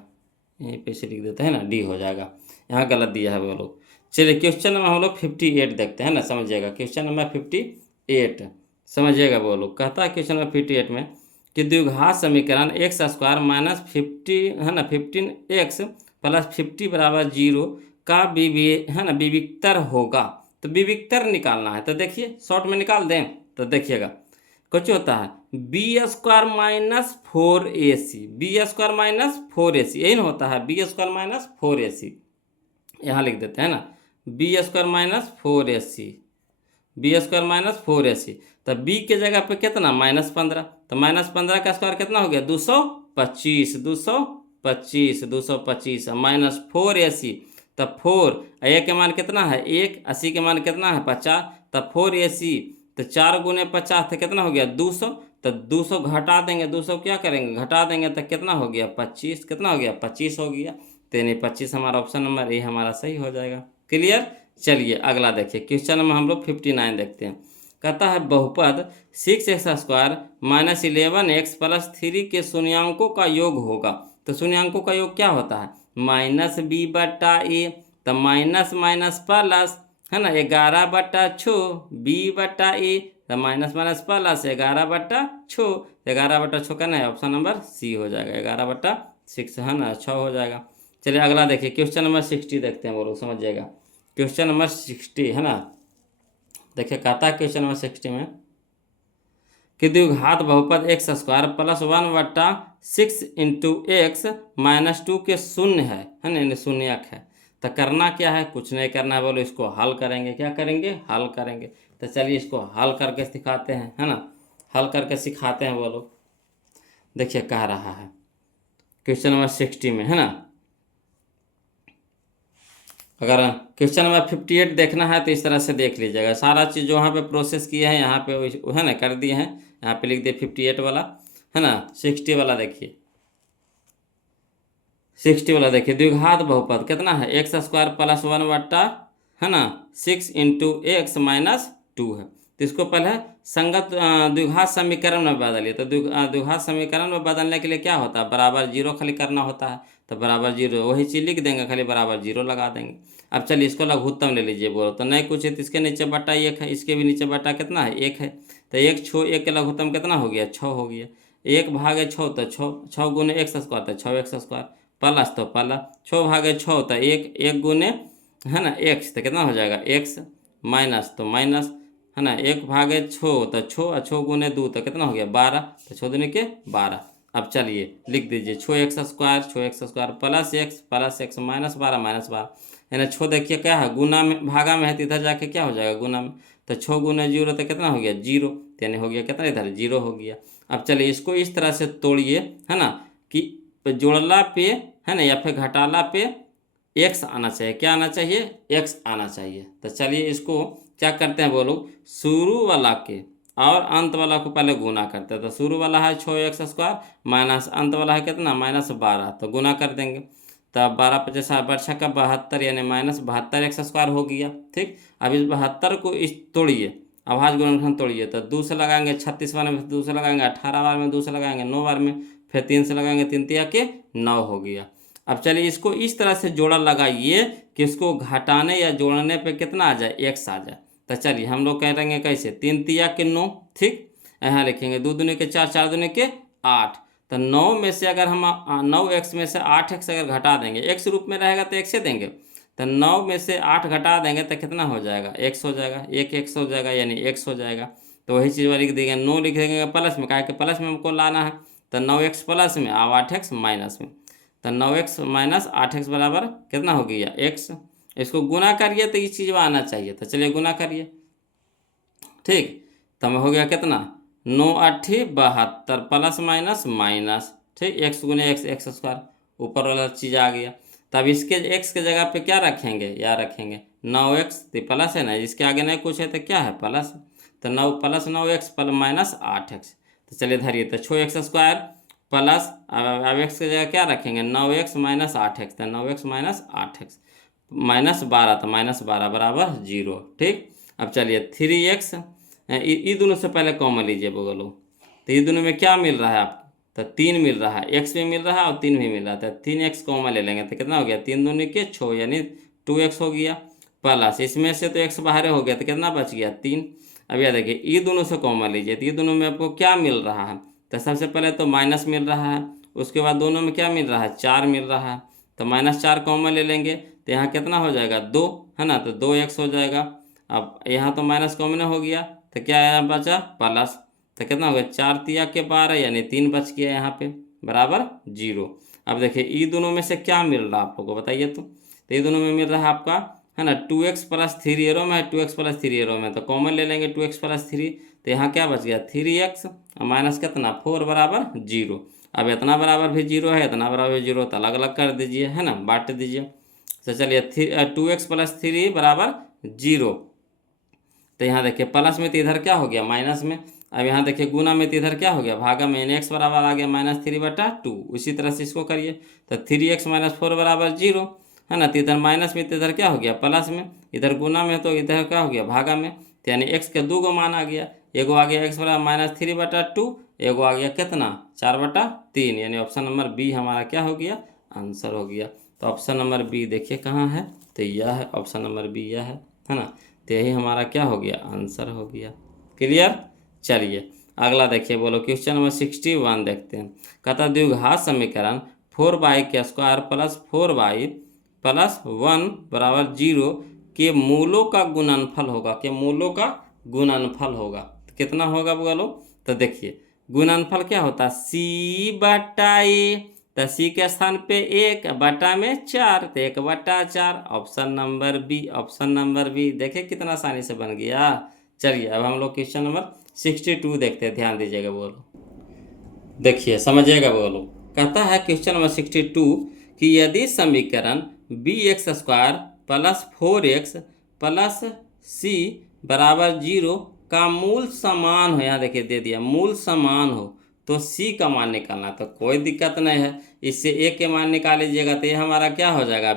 यहीं पे से लिख देते हैं ना, डी हो जाएगा, यहाँ गलत दिया है, बोलो। चलिए क्वेश्चन नंबर हम लोग 58 देखते हैं ना, समझिएगा। क्वेश्चन नंबर 58 समझिएगा, बोलो। कहता है क्वेश्चन नंबर 58 में कि द्विघात समीकरण x² माइनस 50, है ना, 15x प्लस 50 बराबर 0 का है ना विविक्तर होगा। तो विविक्तर निकालना है, तो देखिए शॉर्ट में निकाल दें, तो देखिएगा कुछ होता है b² minus 4ac, b² minus 4ac, यही ना होता है, b² माइनस 4ac, यहाँ लिख देते हैं ना, b² minus 4ac, b² minus 4ac। तो b के जगह पे कितना -15, तो -15 का स्क्वायर कितना हो गया, 225, 225, 225 माइनस 4ac, तब 4 a के मान कितना है 1, 80 के मान कितना है 50, तब 4ac, तो 4 गुने 50 तो कितना हो गया 200, तो 200 घटा देंगे, 200 क्या करेंगे, घटा देंगे, तो कितना हो गया 25, कितना हो गया 25 हो गया। तो यानी 25 हमारा ऑप्शन नंबर ए हमारा सही हो जाएगा। क्लियर। चलिए अगला देखिए, क्वेश्चन नंबर हम लोग 59 देखते हैं। कहता है बहुपद 6x² माइनस 11x प्लस 3 के शून्यांकों का योग होगा। तो शून्यांकों का योग क्या होता है, -b/a, तो माइनस माइनस प्लस, है ना, 11/6 b/a, तो माइनस माइनस प्लस 11/6, 11/6 का नहीं, ऑप्शन नंबर सी हो जाएगा, 11/6, है ना, 6 हो जाएगा। चलिए अगला देखिए, क्वेश्चन नंबर 60 देखते हैं, बोलो समझिएगा। क्वेश्चन नंबर 60, है ना, देखिए कहता है क्वेश्चन नंबर 60 में कि द्विघात बहुपद x² plus 1/6 into x minus 2 के शून्य है ना, शून्यक है। तो करना क्या है, कुछ नहीं करना है, बोलो इसको हल करेंगे। क्या करेंगे, हल करेंगे। तो चलिए इसको हल करके सिखाते हैं, है ना, हल करके सिखाते हैं, बोलो। देखिए कह रहा है क्वेश्चन नंबर 60 में, है ना, अगर क्वेश्चन नंबर 58 देखना है तो इस तरह से देख लीजिएगा, सारा चीज़ जो यहाँ पे प्रोसेस किए हैं यहाँ पे, है ना, कर दिए हैं। यहाँ पे लिख दिए 58 वाला, है ना। 60 वाला देखिए, 60 वाला देखिए, द्विघात बहुपद कितना है, x² प्लस 1/, है ना, 6 इंटू एक्स माइनस 2 है। तो इसको पहले संगत द्विघात समीकरण में बदलिए। तो द्विघात समीकरण में बदलने के लिए क्या होता है, बराबर 0 खाली करना होता है। तो बराबर 0 वही चीज़ लिख देंगे, खाली बराबर 0 लगा देंगे। अब चलिए इसको लघुत्तम ले लीजिए, बोलो। तो नहीं कुछ है तो इसके नीचे बटा 1 है, इसके भी नीचे बटा कितना है 1 है। तो 1 के लघुत्तम कितना हो गया 6 हो गया। 1/6 तो 6 गुने x² तो 6x² प्लस, तो प्लस 6/6 तो 1 गुने, है ना, x, तो कितना हो जाएगा x माइनस, तो माइनस, है ना, 1/6 तो 6 गुने 2 तो कितना हो गया 12, तो 6 दूनी के 12। अब चलिए लिख दीजिए 6x² प्लस x माइनस 12 है ना। 6 देखिए क्या है, गुना में, भागा में है, तो इधर जाके क्या हो जाएगा गुना में। तो 6 गुने 0 तो कितना हो गया 0, यानी हो गया कितना, इधर 0 हो गया। अब चलिए इसको इस तरह से तोड़िए, है ना, कि जोड़ला पे, है ना, या फिर घटाला पे x आना चाहिए। क्या आना चाहिए, x आना चाहिए। तो चलिए इसको क्या करते हैं, बोलो, शुरू वाला के और अंत वाला को पहले गुना करते हैं। तो शुरू वाला है 6x² माइनस अंत वाला है कितना -12, तो गुना कर देंगे। तब 12×5 का 72, यानी -72x² हो गया। ठीक, अब इस 72 को इस तोड़िए, अभाज्य गुणनखंड तोड़िए। तो 2 से लगाएंगे 36 बार में 2 से लगाएंगे, 18 बार में 2 से लगाएंगे, 9 बार में फिर 3 से लगाएंगे, 3 तिया के 9 हो गया। अब चलिए इसको इस तरह से जोड़ा लगाइए कि इसको घटाने या जोड़ने पे कितना आ जाए, x आ जाए। तो चलिए हम लोग कह देंगे कैसे, 3 तिया के 9, ठीक, यहाँ लिखेंगे 2 दूनी के 4, 4 दूनी के 8। तो 9 में से अगर हम 9x में से 8x अगर घटा देंगे, x रूप में रहेगा तो x से देंगे, तो 9 में से 8 घटा देंगे तो कितना हो जाएगा, x हो जाएगा, एक x हो जाएगा यानी x हो जाएगा। तो वही चीज़ लिख देंगे, 9 लिख देंगे प्लस में, काहे कि प्लस में हमको लाना है। तो 9x प्लस में और 8x माइनस में, तो 9x माइनस 8x बराबर कितना हो गया, x। इसको गुना करिए तो इस चीज़ में आना चाहिए, तो चलिए गुना करिए, ठीक। तो हमें हो गया कितना, 9 8 72 प्लस माइनस माइनस, ठीक, x गुने x, x स्क्वायर, ऊपर वाला चीज़ आ गया। तब इसके x के जगह पे क्या रखेंगे, या रखेंगे 9x, तो प्लस है ना, इसके आगे नहीं कुछ है तो क्या है, प्लस। तो 9 plus 9x plus minus 8x। तो चलिए धरिए, तो 6x स्क्वायर प्लस, अब x की जगह क्या रखेंगे, 9x माइनस 8x, तो 9x माइनस 8x माइनस 12, तो माइनस 12 बराबर 0, ठीक। अब चलिए 3x, ये दोनों से पहले कॉमन लीजिए बगलों, तो ये दोनों में क्या मिल रहा है आपको, तो 3 मिल रहा है, x भी मिल रहा है और 3 भी मिल रहा है, तो 3x कॉमन ले लेंगे तो कितना हो गया, 3 दूनी के 6 यानी 2x हो गया, प्लस इसमें से तो x बाहर हो गया तो कितना बच गया, 3। अब यह देखिए ये दोनों से कॉमन लीजिए, तो ये दोनों में आपको क्या मिल रहा है, तो सबसे पहले तो माइनस मिल रहा है, उसके बाद दोनों में क्या मिल रहा है, 4 मिल रहा है, तो -4 कॉमन ले लेंगे तो यहाँ कितना हो जाएगा, 2 है ना, तो 2x हो जाएगा। अब यहाँ तो माइनस कॉमन हो गया तो क्या यहाँ बचा, प्लस, तो कितना हो गया, 4 तिया के 12 यानी 3 बच गया यहाँ पे बराबर 0। अब देखिए ये दोनों में से क्या मिल रहा है आप लोगों को बताइए, तो ये दोनों में मिल रहा है आपका, है ना, 2x प्लस 3 एरो में है, 2x प्लस 3 एरो में, तो कॉमन ले लेंगे 2x प्लस 3, तो यहाँ क्या बच गया 3x और माइनस कितना 4 बराबर 0। अब इतना बराबर भी 0 है, इतना बराबर भी 0, तो अलग अलग कर दीजिए, है ना, बांट दीजिए। तो चलिए 2x प्लस 3 बराबर 0, तो यहाँ देखिए प्लस में तो इधर क्या हो गया, माइनस में। अब यहाँ देखिए गुना में तो इधर क्या हो गया, भागा में, यानी x बराबर आ गया -3/2। उसी तरह से इसको करिए, तो 3x माइनस 4 बराबर 0, है ना, तो इधर माइनस में तो इधर क्या हो गया, प्लस में, इधर गुना में तो इधर क्या हो गया, भागा में, तो यानी x के 2 मान आ गया, एगो आ गया x बराबर -3/2, एगो आ गया कितना 4/3, यानी ऑप्शन नंबर बी हमारा क्या हो गया, आंसर हो गया। तो ऑप्शन नंबर बी देखिए कहाँ है, तो यह है ऑप्शन नंबर बी, यह है ना, तो यही हमारा क्या हो गया, आंसर हो गया। क्लियर। चलिए अगला देखिए, बोलो क्वेश्चन नंबर 61 देखते हैं। कहता द्विघात समीकरण 4y के स्क्वायर प्लस 4y प्लस 1 बराबर 0 के मूलों का गुणनफल होगा, के मूलों का गुणनफल होगा, तो कितना होगा बोलो। तो देखिए गुणनफल क्या होता है, c/a, तो सी के स्थान पे 1 बटा में 4, तो 1/4, option number b, option number b. देखिए कितना आसानी से बन गया। चलिए अब हम लोग क्वेश्चन नंबर 62 देखते हैं, ध्यान दीजिएगा बोलो, देखिए समझिएगा बोलो। कहता है क्वेश्चन नंबर 62 कि यदि समीकरण bx² plus 4x plus c बराबर 0 का मूल समान हो, यहाँ देखिए दे दिया मूल समान हो, तो c का मान निकालना, तो कोई दिक्कत नहीं है, इससे a के मान निकाल लीजिएगा, तो ये हमारा क्या हो जाएगा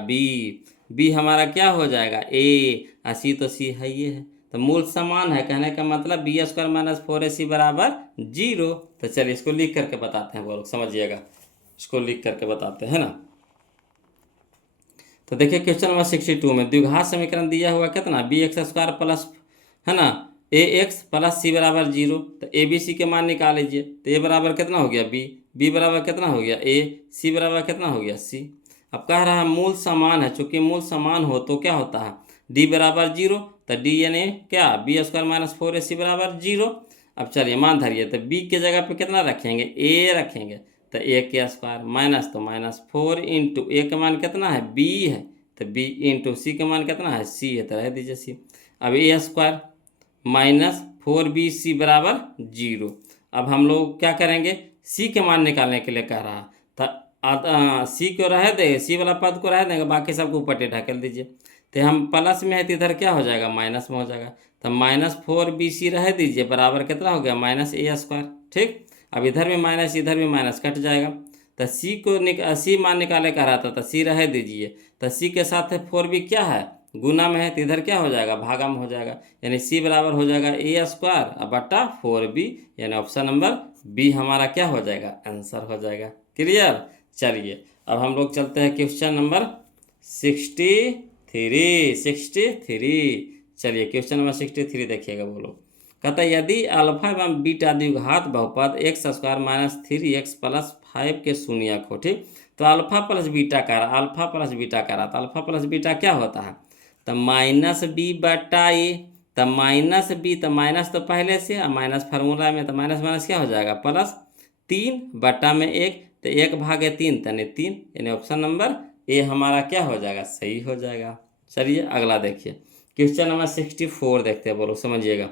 b हमारा क्या हो जाएगा a, और c तो c है ये है, तो मूल समान है, कहने का मतलब b² माइनस 4ac बराबर 0। तो चलिए इसको लिख करके बताते हैं, वो लोग समझिएगा, इसको लिख करके बताते हैं ना। तो देखिए क्वेश्चन नंबर 62 में द्विघात समीकरण दिया हुआ कितना, bx² प्लस, है ना, ax प्लस c बराबर 0, तो a b c के मान निकाल लीजिए, तो a बराबर कितना हो गया b बराबर कितना हो गया a, c बराबर कितना हो गया c। अब कह रहा है मूल समान है, चूंकि मूल समान हो तो क्या होता है d बराबर 0, तो d यानी क्या b² माइनस 4ac बराबर 0। अब चलिए मान धरिए, तो b के जगह पे कितना रखेंगे a रखेंगे, तो a के स्क्वायर माइनस, तो -4 इंटू a का मान कितना है b है, तो b इंटू c का मान कितना है c है, तो रह दीजिए c। अब a² माइनस 4bc बराबर 0। अब हम लोग क्या करेंगे, c के मान निकालने के लिए कह रहा है, तो c को रह देंगे, c वाला पद को रह देंगे, बाकी सबको ऊपर ढकेल दीजिए, तो हम प्लस में है तो इधर क्या हो जाएगा माइनस में हो जाएगा, तो -4bc रह दीजिए बराबर कितना हो गया -a², ठीक। अब इधर भी माइनस इधर भी माइनस कट जाएगा, तो c को सी मान निकाले कह रहा था, तो c रह दीजिए, तो c के साथ 4b क्या है गुना में है तो इधर क्या हो जाएगा, भागा में हो जाएगा, यानी सी बराबर हो जाएगा ए स्क्वायर बटा 4b, यानी ऑप्शन नंबर बी हमारा क्या हो जाएगा, आंसर हो जाएगा। क्लियर। चलिए अब हम लोग चलते हैं क्वेश्चन नंबर 63। चलिए क्वेश्चन नंबर 63 देखिएगा, बोलो। कहता है यदि अल्फा एवं बीटा द्विघात बहुपद x square minus 3x plus 5 के शून्यक हो, ठीक। तो अल्फा प्लस बीटा का रहा, अल्फा प्लस बीटा का रहा, तो अल्फा प्लस बीटा क्या होता है, तो माइनस बी बटा ए, तो माइनस बी, तो माइनस तो पहले से, और माइनस फार्मूला में, तो माइनस माइनस क्या हो जाएगा, प्लस 3 बटा में 1, तो 1/3 यानी 3, यानी ऑप्शन नंबर ए हमारा क्या हो जाएगा, सही हो जाएगा। चलिए अगला देखिए क्वेश्चन नंबर 64 देखते हैं, बोलो समझिएगा।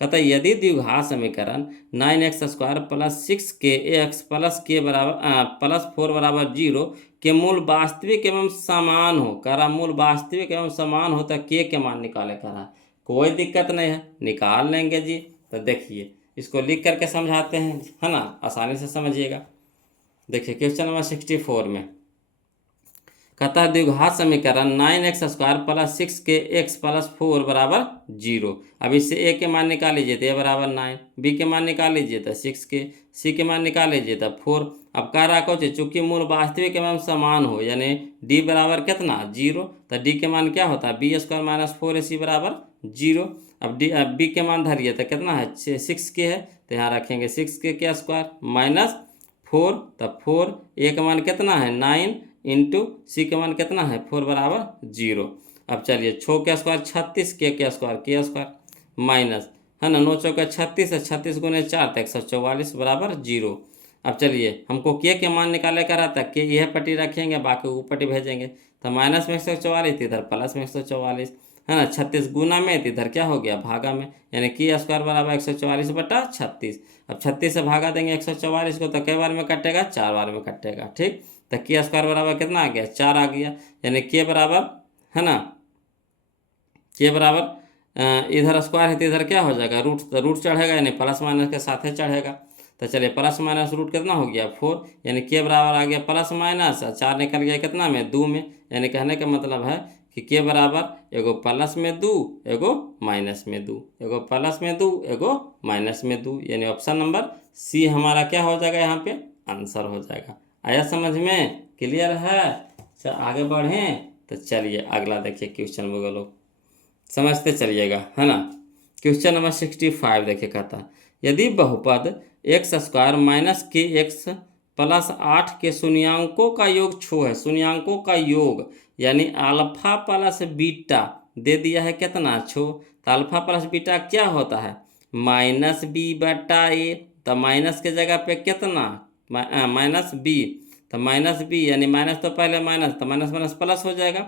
कहता है यदि द्विघात समीकरण 9x² plus 6kx plus k बराबर प्लस 4 बराबर 0 के मूल वास्तविक एवं समान हो, करा मूल वास्तविक एवं समान हो, तो k के मान निकाले करा, कोई दिक्कत नहीं है, निकाल लेंगे जी। तो देखिए इसको लिख करके समझाते हैं, है ना, आसानी से समझिएगा। देखिए क्वेश्चन नंबर 64 में कहता है द्विघात समीकरण 9x² प्लस 6kx प्लस 4 बराबर 0। अब इससे ए के मान निकाल लीजिए तो ए बराबर 9, बी के मान निकाल लीजिए तो 6k, सी के मान निकाल लीजिए तो 4। अब कह रहा कुछ चूंकि मूल वास्तविक एवं समान हो, यानी डी बराबर कितना 0, तो डी के मान क्या होता है b² माइनस 4ac बराबर 0। अब बी के मान धरिए तो कितना है 6k है, तो यहाँ रखेंगे 6k के स्क्वायर माइनस 4, तब 4, ए का मान कितना है 9 इंटू सी का मान कितना है 4 बराबर 0। अब चलिए 6 के स्क्वायर 36, के स्क्वायर माइनस, है ना, 9 चौका 36 है, 36 गुने 4 तो 144 बराबर 0। अब चलिए हमको के मान निकाले का रहता है, के यह पट्टी रखेंगे, बाकी ऊपर पट्टी भेजेंगे, तो माइनस में 144, इधर प्लस में 144, है ना, 36 गुना में, तो इधर क्या हो गया भागा में, यानी के स्क्वायर बराबर 144 बटा 36। अब 36 से भागा देंगे 144 को, तो कई बार में कटेगा, 4 बार में कटेगा, ठीक। तो के स्क्वायर बराबर कितना आ गया 4 आ गया, यानी के बराबर, है ना, के बराबर इधर स्क्वायर है तो इधर क्या हो जाएगा रूट, तो रूट चढ़ेगा, यानी प्लस माइनस के साथ ही चढ़ेगा। तो चलिए प्लस माइनस रूट कितना हो गया 4, यानी के बराबर आ गया प्लस माइनस, 4 निकल गया कितना में 2 में, यानी कहने का मतलब है कि के बराबर एगो प्लस में 2 एगो माइनस में 2, एगो प्लस में 2 एगो माइनस में 2, यानी ऑप्शन नंबर सी हमारा क्या हो जाएगा, यहाँ पे आंसर हो जाएगा। आया समझ में, क्लियर है। चल आगे बढ़ें, तो चलिए अगला देखिए क्वेश्चन बोलो, समझते चलिएगा, है ना। क्वेश्चन नंबर 65 देखिए, कहता यदि बहुपद x² माइनस kx प्लस 8 के शून्यांकों का योग 6 है, शून्यांकों का योग यानी अल्फा प्लस बीटा दे दिया है कितना 6, तो अल्फा प्लस बीटा क्या होता है माइनस बी बटा ए, तो माइनस के जगह पे कितना माइनस बी, तो माइनस बी यानी माइनस तो पहले माइनस, तो माइनस माइनस प्लस हो जाएगा,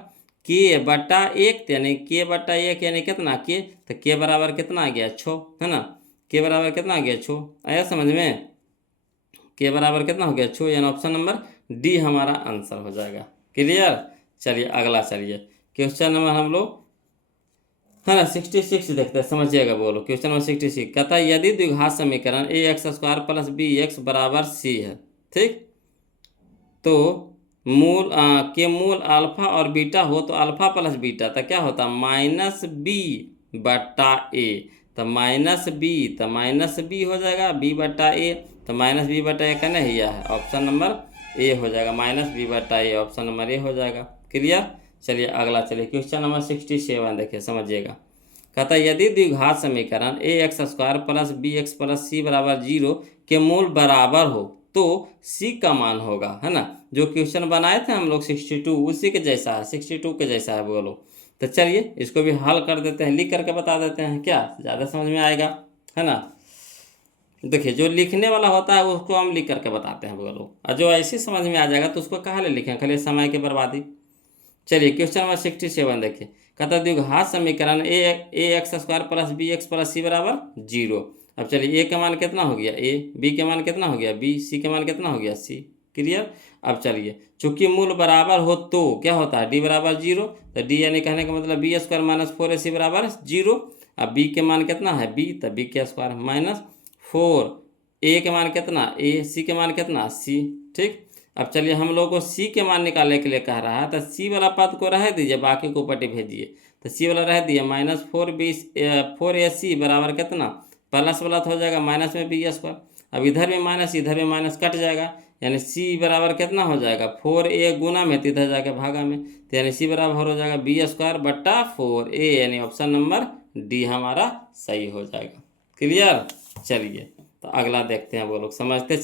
के बटा 1 यानी के बटा 1 यानी कितना के, तो के बराबर कितना आ गया 6, है ना, के बराबर कितना आ गया 6, आया समझ में, के बराबर कितना हो गया 6, यानी ऑप्शन नंबर डी हमारा आंसर हो जाएगा। क्लियर। चलिए अगला, चलिए क्वेश्चन नंबर हम लोग, है ना 66 देखते हैं, समझिएगा, बोलो क्वेश्चन नंबर 66 कहता है यदि द्विघात समीकरण ax² प्लस bx बराबर c है, ठीक, तो के मूल अल्फा और बीटा हो, तो अल्फा प्लस बीटा तो क्या होता माइनस बी बटा ए, तो माइनस बी, तो माइनस बी हो जाएगा बी बटा ए, तो माइनस बी बटा ए का नहीं है, ऑप्शन नंबर ए हो जाएगा, माइनस बी बटा ए ऑप्शन नंबर ए हो जाएगा। क्लियर। चलिए अगला, चलिए क्वेश्चन नंबर 67 देखिए, समझिएगा। कहता है यदि द्विघात समीकरण ax² plus bx plus c बराबर 0 के मूल बराबर हो, तो c का मान होगा, है ना, जो क्वेश्चन बनाए थे हम लोग 62 उसी के जैसा है, 62 के जैसा है, बोलो। तो चलिए इसको भी हल कर देते हैं, लिख करके बता देते हैं, क्या ज़्यादा समझ में आएगा, है ना। देखिए जो लिखने वाला होता है उसको हम लिख करके बताते हैं, बोलो, और जो ऐसे समझ में आ जाएगा तो उसको कहाँ ले लिखें, खाली समय की बर्बादी। चलिए क्वेश्चन नंबर 67 देखिए, कहता है द्विघात समीकरण ax² plus bx plus c बराबर 0। अब चलिए ए का मान कितना हो गया ए, बी के मान कितना हो गया बी, सी के मान कितना हो गया सी। क्लियर। अब चलिए चूंकि मूल बराबर हो तो क्या होता है डी बराबर 0, तो डी यानी कहने का मतलब b² माइनस 4ac बराबर 0। अब बी के मान कितना है बी, तो बी के स्क्वायर माइनस 4, ए के मान कितना ए, सी के मान कितना सी, ठीक। अब चलिए हम लोग को सी के मान निकालने के लिए कह रहा है, तो सी वाला पद को रह दीजिए, बाकी को पट्टी भेजिए, तो सी वाला रह दिया माइनस 4ac बराबर कितना, प्लस वाला तो हो जाएगा माइनस में बी स्क्वायर। अब इधर में माइनस कट जाएगा, यानी सी बराबर कितना हो जाएगा 4a गुना में, तो इधर जाके भागा में, तो यानी सी बराबर हो जाएगा बी स्क्वायर बट्टा 4a, यानी ऑप्शन नंबर डी हमारा सही हो जाएगा। क्लियर। चलिए तो अगला देखते हैं, वो लोग समझते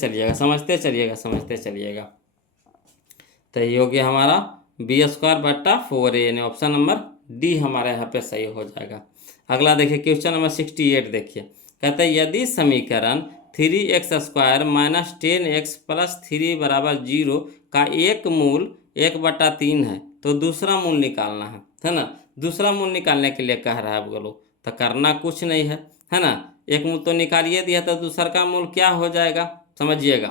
चलिएगा। तो ये हो गया हमारा बी स्क्वायर बट्टा 4a, यानी ऑप्शन नंबर डी हमारे यहाँ पे सही हो जाएगा। अगला देखिए क्वेश्चन नंबर 68 देखिए, कहता है यदि समीकरण 3x² माइनस 10x प्लस 3 बराबर 0 का एक मूल 1/3 है तो दूसरा मूल निकालना है ना। दूसरा मूल निकालने के लिए कह रहा है बोलो, तो करना कुछ नहीं है ना। एक मूल तो निकालिए दिया, तो दूसरा का मूल क्या हो जाएगा समझिएगा।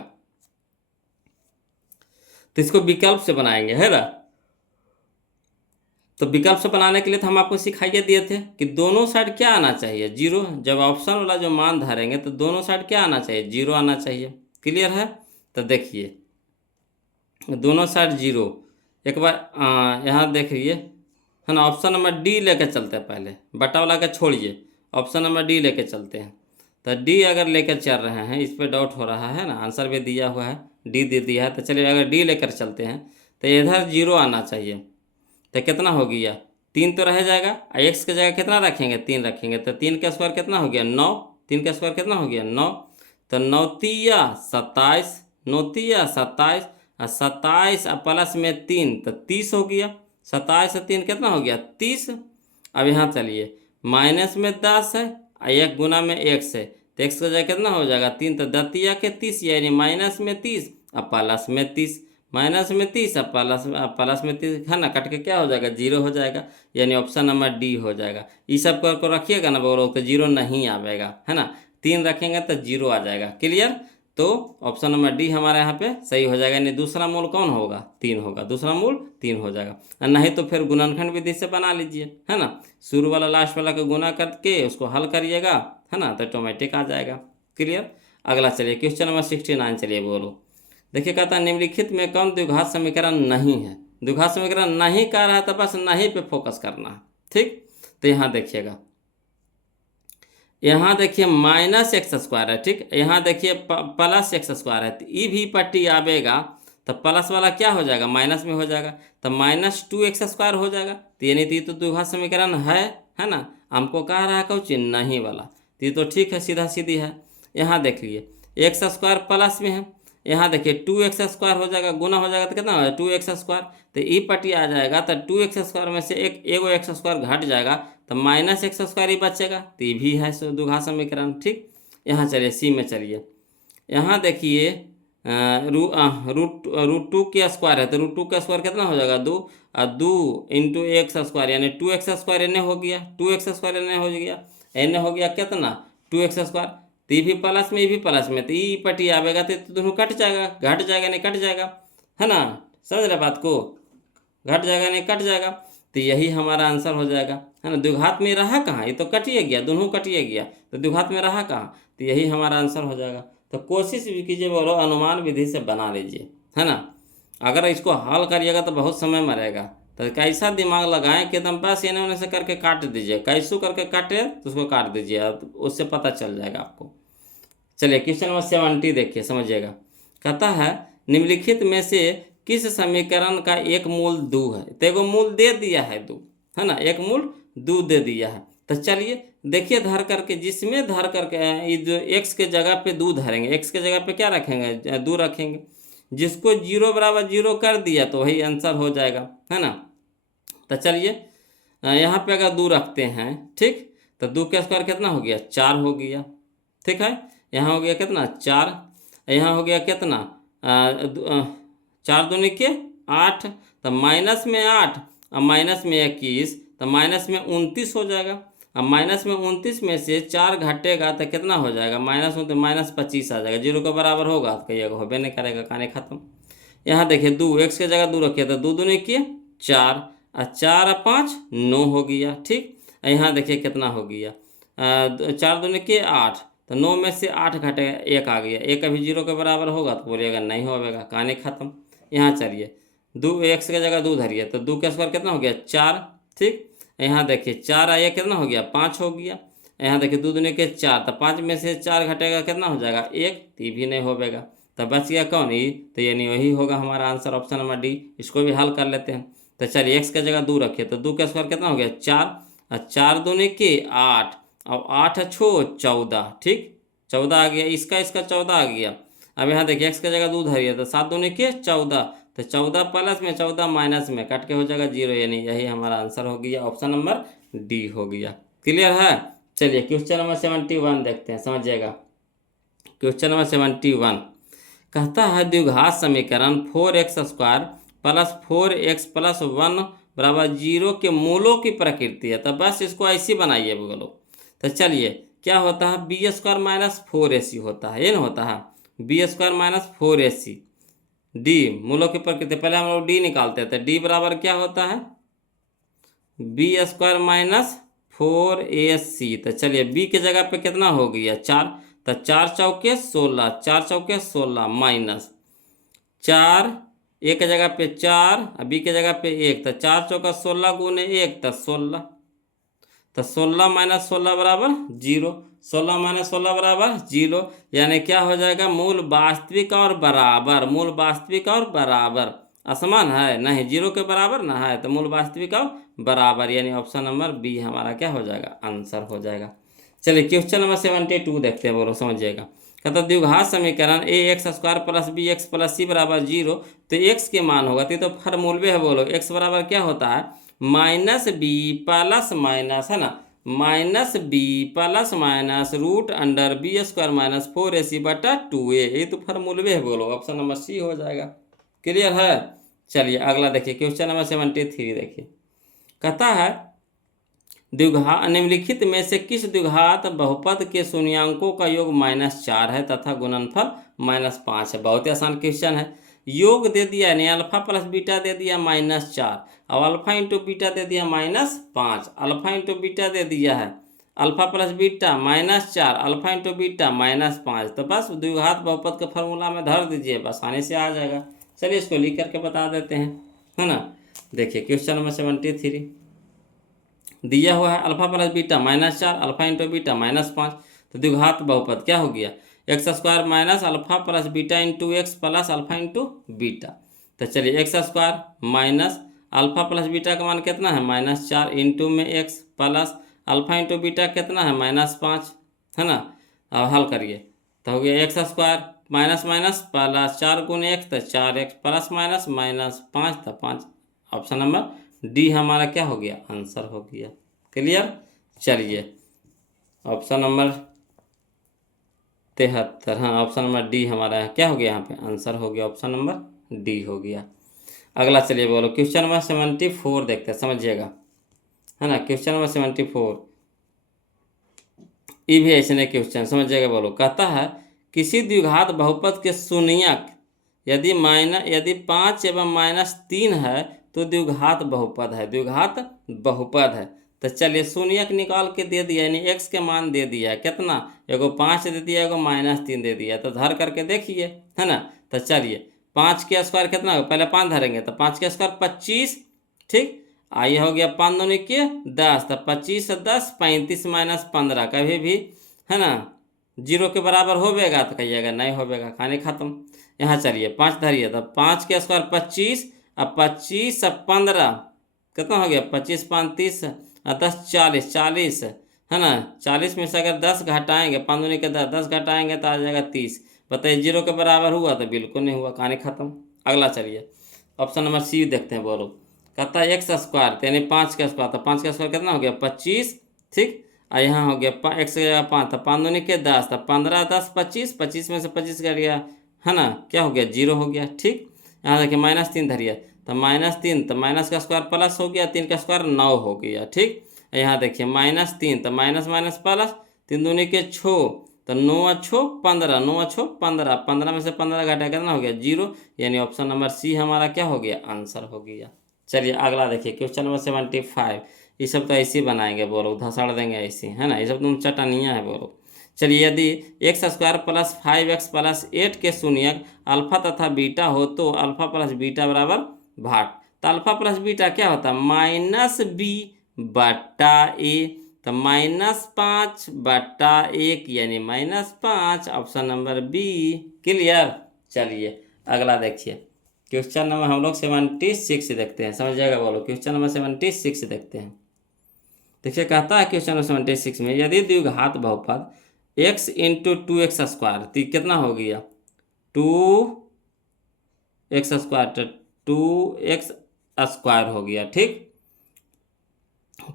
तो इसको विकल्प से बनाएंगे, है ना। तो विकल्प से बनाने के लिए तो हम आपको सिखाइए दिए थे कि दोनों साइड क्या आना चाहिए, 0। जब ऑप्शन वाला जो मान धरेंगे तो दोनों साइड क्या आना चाहिए, 0 आना चाहिए। क्लियर है। तो देखिए दोनों साइड 0, एक बार यहाँ देखिए, है ना। ऑप्शन नंबर डी लेके चलते हैं, पहले बटा वाला के छोड़िए, ऑप्शन नंबर डी लेके चलते हैं। तो डी अगर लेकर चल रहे हैं, इस पर डाउट हो रहा है ना, आंसर भी दिया हुआ है, डी दे दिया है। तो चलिए अगर डी लेकर चलते हैं तो इधर 0 आना चाहिए। तो कितना हो गया, 3 तो रह जाएगा, एक्स की जगह कितना रखेंगे, 3 रखेंगे। तो 3 का स्क्वायर कितना हो गया 9, 3 का स्क्वायर कितना हो गया 9। तो 9×3 = 27, 9×3 = 27, और 27 प्लस में 3 तो 30 हो गया। 27 से 3 कितना हो गया 30। अब यहाँ चलिए माइनस में 10 है, और 1 गुना में x है, तो x की जगह कितना हो जाएगा 3, तो 10×3 के 30, यानी माइनस में 30 और प्लस में 30, माइनस में 30 और प्लस में 30, है ना। कट के क्या हो जाएगा 0 हो जाएगा, यानी ऑप्शन नंबर डी हो जाएगा। ये सब को रखिएगा ना बोलो, तो 0 नहीं आएगा, है ना। 3 रखेंगे तो 0 आ जाएगा। क्लियर। तो ऑप्शन नंबर डी हमारे यहाँ पे सही हो जाएगा, यानी दूसरा मूल कौन होगा 3 होगा, दूसरा मूल 3 हो जाएगा। और नहीं तो फिर गुणनखंड विधि से बना लीजिए, है ना। शुरू वाला लास्ट वाला को गुना करके उसको हल करिएगा, है ना, तो ऑटोमेटिक आ जाएगा। क्लियर। अगला चलिए क्वेश्चन नंबर 69 चलिए बोलो। देखिए कहता है निम्नलिखित में कौन द्विघात समीकरण नहीं है। द्विघात समीकरण नहीं कह रहा है तो बस नहीं पे फोकस करना है, ठीक। तो यहाँ देखिएगा, यहाँ देखिए -x² है, ठीक। यहाँ देखिए +x² है, तो ई भी पट्टी आवेगा तो प्लस वाला क्या हो जाएगा माइनस में हो जाएगा, तो -2x² हो जाएगा। तो यानी तो द्विघात समीकरण है ना। हमको कह रहा है कुछ नहीं वाला, तो ये तो ठीक है, सीधा सीधी है। यहाँ देखिए x² प्लस में है, यहाँ देखिए 2x² हो जाएगा, गुना हो जाएगा तो कितना होगा 2x²। तो ई पट्टी आ जाएगा, तो 2x² में से एगो x² घट जाएगा, तो -x² ही बचेगा, तो ये भी है द्विघात समीकरण, ठीक। यहाँ चलिए सी में चलिए, यहाँ देखिए √2 के स्क्वायर है, तो √2 का स्क्वायर कितना हो जाएगा 2, और 2 × x², यानी 2x² एने हो गया, 2x² एने हो गया, एने हो गया कितना 2x²। तो ये भी प्लस में, ये भी प्लस में, तो ये पट्टी आवेगा तो दोनों कट जाएगा, घट जाएगा नहीं कट जाएगा, है ना। समझ रहे बात को, घट जाएगा नहीं कट जाएगा, तो यही हमारा आंसर हो जाएगा, है ना। द्विघात में रहा कहाँ, ये तो कटिए गया, दोनों कटिए गया, तो द्विघात में रहा कहाँ, तो यही हमारा आंसर हो जाएगा। तो कोशिश भी कीजिए बोलो अनुमान विधि से बना लीजिए, है ना। अगर इसको हल करिएगा तो बहुत समय मरेगा, तो कैसा दिमाग लगाएं कि एकदम बस एने ओने से करके काट दीजिए, कैसू करके काटे तो उसको काट दीजिए, उससे पता चल जाएगा आपको। चलिए क्वेश्चन नंबर 70 देखिए, समझिएगा। कहता है निम्नलिखित में से किस समीकरण का एक मूल 2 है। तो एगो मूल दे दिया है 2, है ना, एक मूल 2 दे दिया है। तो चलिए देखिए धर करके, जिसमें धर करके ये जो x के जगह पे 2 धरेंगे, x के जगह पे क्या रखेंगे 2 रखेंगे, जिसको 0 = 0 कर दिया तो वही आंसर हो जाएगा, है ना। तो चलिए यहाँ पे अगर 2 रखते हैं, ठीक, तो 2 का स्क्वायर कितना हो गया 4 हो गया, ठीक है। यहाँ हो गया कितना 4, यहाँ हो गया कितना 4 दूनी के 8, तो माइनस में 8 और माइनस में 21, तो माइनस में 29 हो जाएगा। अब माइनस में 29 में से 4 घटेगा तो कितना हो जाएगा -25 आ जाएगा, 0 के बराबर होगा तो कहिएगा होबे नहीं करेगा, कहानी खत्म। यहाँ देखिए 2 x के जगह 2 रखिए, तो 2 दूनी के 4 और 4 और 5 9 हो गया, ठीक। यहाँ देखिए कितना हो गया 4 दूनी के 8, तो 9 में से 8 घटेगा 1 आ गया, 1 अभी 0 के बराबर होगा तो बोलिएगा नहीं होगा, कहानी खत्म। यहाँ चलिए 2 x के जगह 2 धरिए, तो 2 का स्क्वायर कितना हो गया 4, ठीक। यहाँ देखिए 4 आया कितना हो गया, 5 हो गया। यहाँ देखिए 2 दूनी के 4, तो 5 में से 4 घटेगा कितना हो जाएगा, 1, तो ये भी नहीं होगा। तो बच गया कौन, ई, तो यानी वही होगा हमारा आंसर ऑप्शन नंबर डी। इसको भी हल कर लेते हैं। तो चलिए एक्स का जगह 2 रखिए, तो 2 का स्क्वायर कितना हो गया, 4, और 4 दूनी के 8, और 8 छो 14, ठीक, 14 आ गया, इसका 14 आ गया। अब यहाँ देखिए एक्स का जगह 2 धरिए, तो 7 दूनी के 14, तो 14 प्लस में 14 माइनस में कट के हो जाएगा 0, यानी यही हमारा आंसर हो गया, ऑप्शन नंबर डी हो गया। क्लियर है। चलिए क्वेश्चन नंबर 71 देखते हैं, समझिएगा। क्वेश्चन नंबर 71 कहता है द्विघात समीकरण 4x² प्लस 4x प्लस 1 बराबर 0 के मूलों की प्रकृति है। तो बस इसको ऐसे बनाइए बोलो। तो चलिए क्या होता है, b² माइनस 4ac होता है, ये ना होता है b² माइनस 4ac। डी मूलों की प्रकृति, पहले हम लोग डी निकालते हैं, तो डी बराबर क्या होता है, b² माइनस 4ac। तो चलिए b के जगह पे कितना हो गया, 4, तो 4 चौके 16, 4 चौके 16 माइनस 4, ए के जगह पे 4 और बी के जगह पे 1, तो 4 चौका 16 गुने 1, तो 16, तो 16 माइनस 16 बराबर 0, 16 माइनस 16 बराबर 0, यानी क्या हो जाएगा, मूल वास्तविक और बराबर, मूल वास्तविक और बराबर असमान है, नहीं 0 के बराबर ना है, तो मूल वास्तविक और बराबर, यानी ऑप्शन नंबर बी हमारा क्या हो जाएगा, आंसर हो जाएगा। चलिए क्वेश्चन नंबर 72 देखते हैं, बोलो समझिएगा। कहता द्विघात समीकरण ax² plus bx plus c बराबर 0, तो x के मान होगा, तो फॉर्मूले है, बोलो x बराबर क्या होता है, माइनस बी प्लस माइनस, है ना, minus b plus minus root under b² minus 4ac बटा 2a, ये तो फॉर्मूले है, बोलो ऑप्शन नंबर सी हो जाएगा। क्लियर है। चलिए अगला देखिए क्वेश्चन नंबर 73 देखिए। कहता है द्विघात निम्नलिखित में से किस द्विघात बहुपद के शून्यांकों का योग -4 है तथा गुणनफल -5 है। बहुत ही आसान क्वेश्चन है। योग दे दिया यानी अल्फा प्लस बीटा दे दिया -4, और अल्फा इंटू बीटा दे दिया -5, अल्फा इंटू बीटा दे दिया है alpha plus beta -4, alpha into beta -5, तो बस द्विघात बहुपद के फॉर्मूला में धर दीजिए, बस आसानी से आ जाएगा। चलिए इसको लिख करके बता देते हैं, है ना। देखिए क्वेश्चन नंबर 73 दिया हुआ है alpha plus beta -4, alpha into beta -5, तो द्विघात बहुपद क्या हो गया, x² minus alpha plus beta into x plus alpha into beta. तो चलिए x² minus alpha plus beta का मान कितना है -4 इंटू में x plus alpha into beta कितना है -5, है ना। अब हल करिए तो हो गया x² माइनस माइनस प्लस 4 गुने x, तो 4x प्लस माइनस -5, तो 5, ऑप्शन नंबर डी हमारा क्या हो गया, आंसर हो गया। क्लियर। चलिए ऑप्शन नंबर 73, हाँ ऑप्शन नंबर डी हमारा क्या हो गया, यहाँ पे आंसर हो गया, ऑप्शन नंबर डी हो गया। अगला चलिए बोलो क्वेश्चन नंबर 74 देखते हैं, समझिएगा, है ना। क्वेश्चन नंबर 74 ये भी ऐसे नहीं क्वेश्चन, समझिएगा। बोलो कहता है किसी द्विघात बहुपद के शून्यक यदि 5 एवं -3 है तो द्विघात बहुपद है, द्विघात बहुपद है। तो चलिए शून्यक निकाल के दे दिया, यानी x के मान दे दिया है कितना, एगो 5 दे दिया, एगो -3 दे दिया, तो धर करके देखिए, है ना। तो चलिए 5 के स्क्वायर कितना होगा, पहले 5 धरेंगे, तो 5 के स्क्वायर 25, ठीक, आइए हो गया 5 दूनी के 10, तो 25 से 10 35 -15, कभी भी, है ना, 0 के बराबर होवेगा, तो कहिएगा नहीं होवेगा, कहानी खत्म। यहाँ चलिए 5 धरिए, तो 5 के स्क्वायर 25, अब 25 से 15 कितना हो गया, 25 5 30 और 10 40, 40, है ना। 40 में से अगर 10 घटाएंगे, 5 दूनी के 10, 10 घटाएंगे तो आ जाएगा 30। बताइए 0 के बराबर हुआ, तो बिल्कुल नहीं हुआ, कहानी खत्म। अगला चलिए ऑप्शन नंबर सी देखते हैं। बोलो कहता है x² यानी 5 का स्क्वायर, तो 5 का स्क्वायर कितना हो गया 25, ठीक, और यहाँ हो गया x की जगह 5, तो 5 दूनी के 10, तो 15 10 25, 25 में से 25 कर गया, है ना, क्या हो गया 0 हो गया, ठीक। यहाँ देखिए -3 धरिए, तो -3, तो माइनस का स्क्वायर प्लस हो गया, 3 का स्क्वायर 9 हो गया, ठीक। यहाँ देखिए -3, तो माइनस माइनस प्लस, 3 दूनी के 6, तो 9 छो 15, 9 छो 15, 15 में से 15 घटा कितना हो गया 0, यानी ऑप्शन नंबर सी हमारा क्या हो गया, आंसर हो गया। चलिए अगला देखिए क्वेश्चन नंबर 75, ये सब तो ऐसे ही बनाएंगे, बोलो धसाड़ देंगे ऐसे, है ना, ये सब तुम चटनियाँ है, बोलो। चलिए यदि x² प्लस 5x प्लस 8 के शून्यक अल्फा तथा बीटा हो तो अल्फा प्लस बीटा बराबर भाट। तो अल्फा प्लस बीटा क्या होता है, -b बट्टा ए, तो -5/1 यानी -5, ऑप्शन नंबर बी। क्लियर। चलिए अगला देखिए, क्वेश्चन नंबर हम लोग 76 देखते हैं, समझ जाएगा बोलो। क्वेश्चन नंबर 76 देखते हैं। देखिए कहता है क्वेश्चन नंबर 76 में, यदि द्विघात बहुपद x इंटू 2x², तो कितना हो गया 2x², तो 2x² हो गया, ठीक।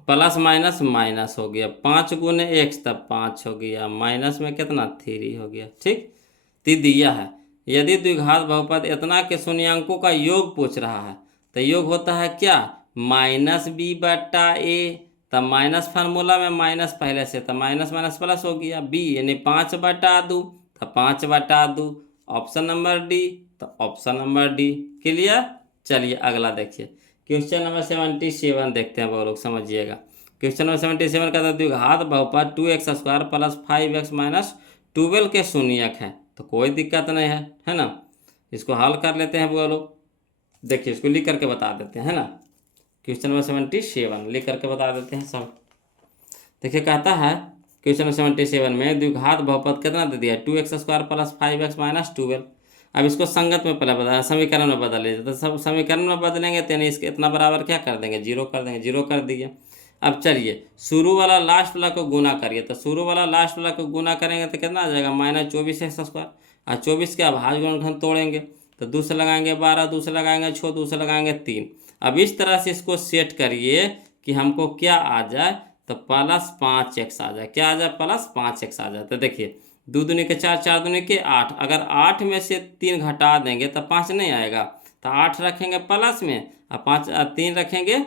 प्लस माइनस माइनस हो गया, 5 गुने x, तब 5 हो गया, माइनस में कितना 3 हो गया, ठीक। तो दिया है यदि द्विघात बहुपद इतना के शून्यांकों का योग पूछ रहा है, तो योग होता है क्या, -b/a। तब माइनस फार्मूला में माइनस पहले से, तब माइनस माइनस प्लस हो गया, b यानी 5/2, तब 5/2, ऑप्शन नंबर डी। तो ऑप्शन नंबर डी। क्लियर। चलिए अगला देखिए, क्वेश्चन नंबर 77 देखते हैं वो लोग, समझिएगा। क्वेश्चन नंबर 77 का था, द्विघात बहुपद 2x² प्लस 5x माइनस 12 के शून्यक है। तो कोई दिक्कत नहीं है ना। इसको हल कर लेते हैं वो लोग। देखिए इसको लिख करके बता देते हैं, है ना। क्वेश्चन नंबर 77 लिख करके बता देते हैं सब। देखिए कहता है क्वेश्चन नंबर 77 में द्विघात बहुपद कितना दे दिया, 2x² प्लस 5x माइनस 12। अब इसको संगत में पहले बता, समीकरण में बदल लीजिए। तो सब समीकरण में बदलेंगे तो यानी इसके इतना बराबर क्या कर देंगे, 0 कर देंगे, 0 कर दिए। अब चलिए शुरू वाला लास्ट वाला को गुना करिए, तो शुरू वाला लास्ट वाला को गुना करेंगे तो कितना आ जाएगा, -24x²। और 24 के अभाज्य गुणनखंड तोड़ेंगे, तो 2 से लगाएंगे 12, 2 से लगाएंगे 6, 2 से लगाएंगे 3। अब इस तरह से इसको सेट करिए कि हमको क्या आ जाए, तो +5x आ जाए। क्या आ जाए, +5x आ जाए। तो देखिए 2 दूनी के 4, 4 दूनी के 8, अगर 8 में से 3 घटा देंगे तो 5 नहीं आएगा। तो 8 रखेंगे प्लस में और 3 रखेंगे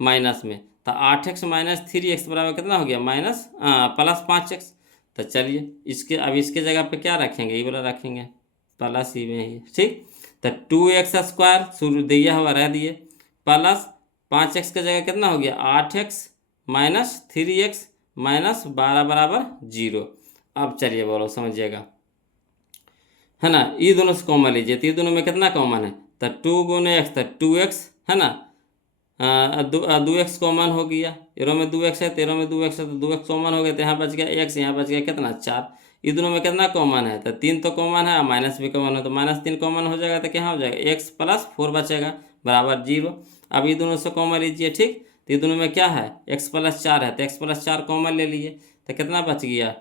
माइनस में, तो 8x माइनस 3x बराबर कितना हो गया, +5x। तो चलिए इसके अब इसके जगह पे क्या रखेंगे, ये वाला रखेंगे, प्लस ही में ही, ठीक। तो 2x² शुरू दिया हुआ रह दिए, प्लस 5x की जगह कितना हो गया, 8x माइनस 3x माइनस 12 बराबर 0। अब चलिए बोलो समझिएगा, है ना। ये दोनों से कॉमन लीजिए, तो ये दोनों में कितना कॉमन है, तो 2 गुने x, तो 2x, है ना। 2x कॉमन हो गया, एरो में 2x है, तेरह में 2x है, तो 2x कॉमन हो गया, तो यहाँ बच गया x, यहाँ बच गया कितना 4। ये दोनों में कितना कॉमन है, तो 3 तो कॉमन है, माइनस भी कॉमन है, तो -3 कॉमन हो जाएगा, तो क्या हो जाएगा, x + 4 बचेगा बराबर 0। अब ये दोनों से कॉमन लीजिए, ठीक। तो ये दोनों में क्या है, x + 4 है, तो x + 4 कॉमन ले लिए, तो कितना बच गया,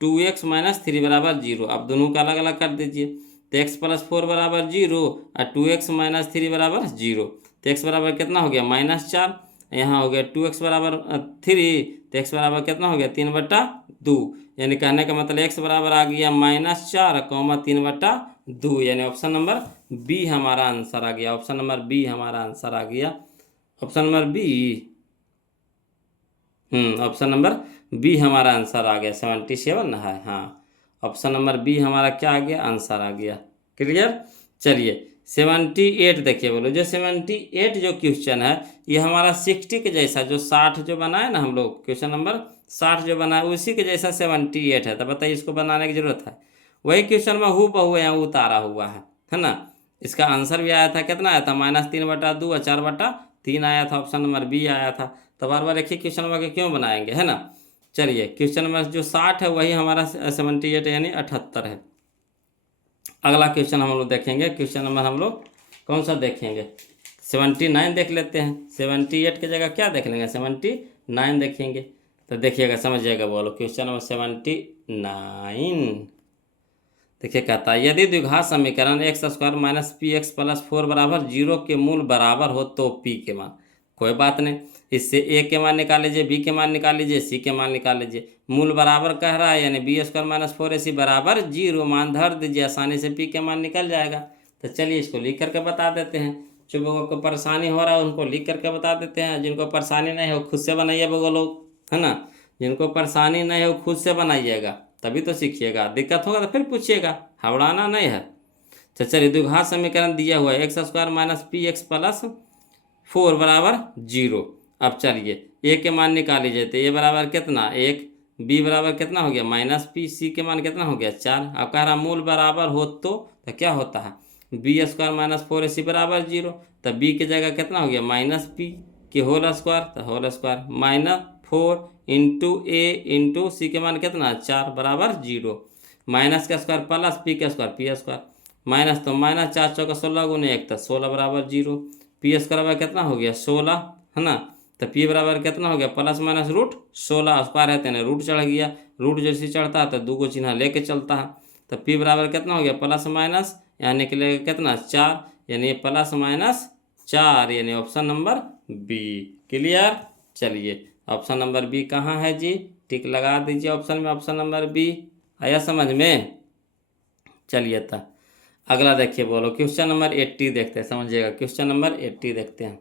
2x - 3 बराबर 0। अब दोनों का अलग अलग कर दीजिए, तो x + 4 बराबर 0 और 2x - 3 बराबर 0। तो x बराबर कितना हो गया, -4। यहाँ हो गया 2x बराबर 3, तो x बराबर कितना हो गया, 3/2। यानी कहने का मतलब x बराबर आ गया -4, 3/2, यानी ऑप्शन नंबर बी हमारा आंसर आ गया। ऑप्शन नंबर बी हमारा आंसर आ गया। Option number b, option number b हमारा आंसर आ गया। 77 है, हाँ। ऑप्शन नंबर बी हमारा क्या आ गया, आंसर आ गया। क्लियर। चलिए 78 देखिए बोलो, जो 78 जो क्वेश्चन है, ये हमारा 60 के जैसा, जो 60 जो बनाए ना हम लोग, क्वेश्चन नंबर 60 जो बनाए उसी के जैसा 78 है। तो बताइए इसको बनाने की जरूरत है, वही क्वेश्चन में हूबहू यहाँ उतारा हुआ है ना। इसका आंसर भी आया था, कितना आया था, -3/2 और 4/3 आया था। ऑप्शन नंबर बी आया था। तो बार बार एक ही क्वेश्चन नंबर के क्यों बनाएंगे, है ना। चलिए क्वेश्चन नंबर जो 60 है वही हमारा 78 यानी 78 है। अगला क्वेश्चन हम लोग देखेंगे, क्वेश्चन नंबर हम लोग कौन सा देखेंगे, 79 देख लेते हैं। 78 की जगह क्या देख लेंगे, 79 देखेंगे। तो देखिएगा समझिएगा बोलो, क्वेश्चन नंबर 79 देखिए कहता है, यदि द्विघात समीकरण x² - px + 4 बराबर 0 के मूल बराबर हो तो p के मान। कोई बात नहीं, इससे a के मान निकाल लीजिए, b के मान निकाल लीजिए, c के मान निकाल लीजिए। मूल बराबर कह रहा है यानी b² - 4ac बराबर 0 मान धर दीजिए, आसानी से p के मान निकल जाएगा। तो चलिए इसको लिख करके बता देते हैं। जो लोगों को परेशानी हो रहा है उनको लिख करके बता देते हैं, जिनको परेशानी नहीं हो खुद से बनाइए वो लोग, है ना। जिनको परेशानी नहीं हो खुद से बनाइएगा, तभी तो सीखिएगा। दिक्कत होगा तो फिर पूछिएगा, हवड़ाना नहीं है। तो चलिए द्विघात समीकरण दिया हुआ है, x² - px + 4 बराबर 0। अब चलिए a के मान निकाल लीजिए, तो a बराबर कितना 1, b बराबर कितना हो गया -p, c के मान कितना हो गया 4। अब कह रहा मूल बराबर हो तो क्या होता है, b² - 4ac बराबर 0। तो b की जगह कितना हो गया -p, की होल स्क्वायर, तो होल स्क्वायर माइनस 4 इंटू ए इंटू सी के मान कितना 4 बराबर 0, माइनस का स्क्वायर प्लस पी का स्क्वायर पी स्क्वायर माइनस, तो माइनस 4 चौका 16 गुने 1 तो 16 बराबर 0, पी स्क्वायर बराबर कितना हो गया 16 है ना, तो पी बराबर कितना हो गया प्लस माइनस रूट 16 स्क्वायर है तो रूट चढ़ गया, रूट जैसे चढ़ता है तो 2 को चिन्ह लेके चलता है, तो पी बराबर कितना हो गया प्लस माइनस, यहाँ निकलेगा कितना 4, यानी प्लस माइनस 4, यानी ऑप्शन नंबर बी। क्लियर। चलिए ऑप्शन नंबर बी कहाँ है जी, टिक लगा दीजिए ऑप्शन में, ऑप्शन नंबर बी। आया समझ में। चलिए था अगला देखिए, बोलो क्वेश्चन नंबर 80 देखते हैं, समझिएगा क्वेश्चन नंबर 80 देखते हैं।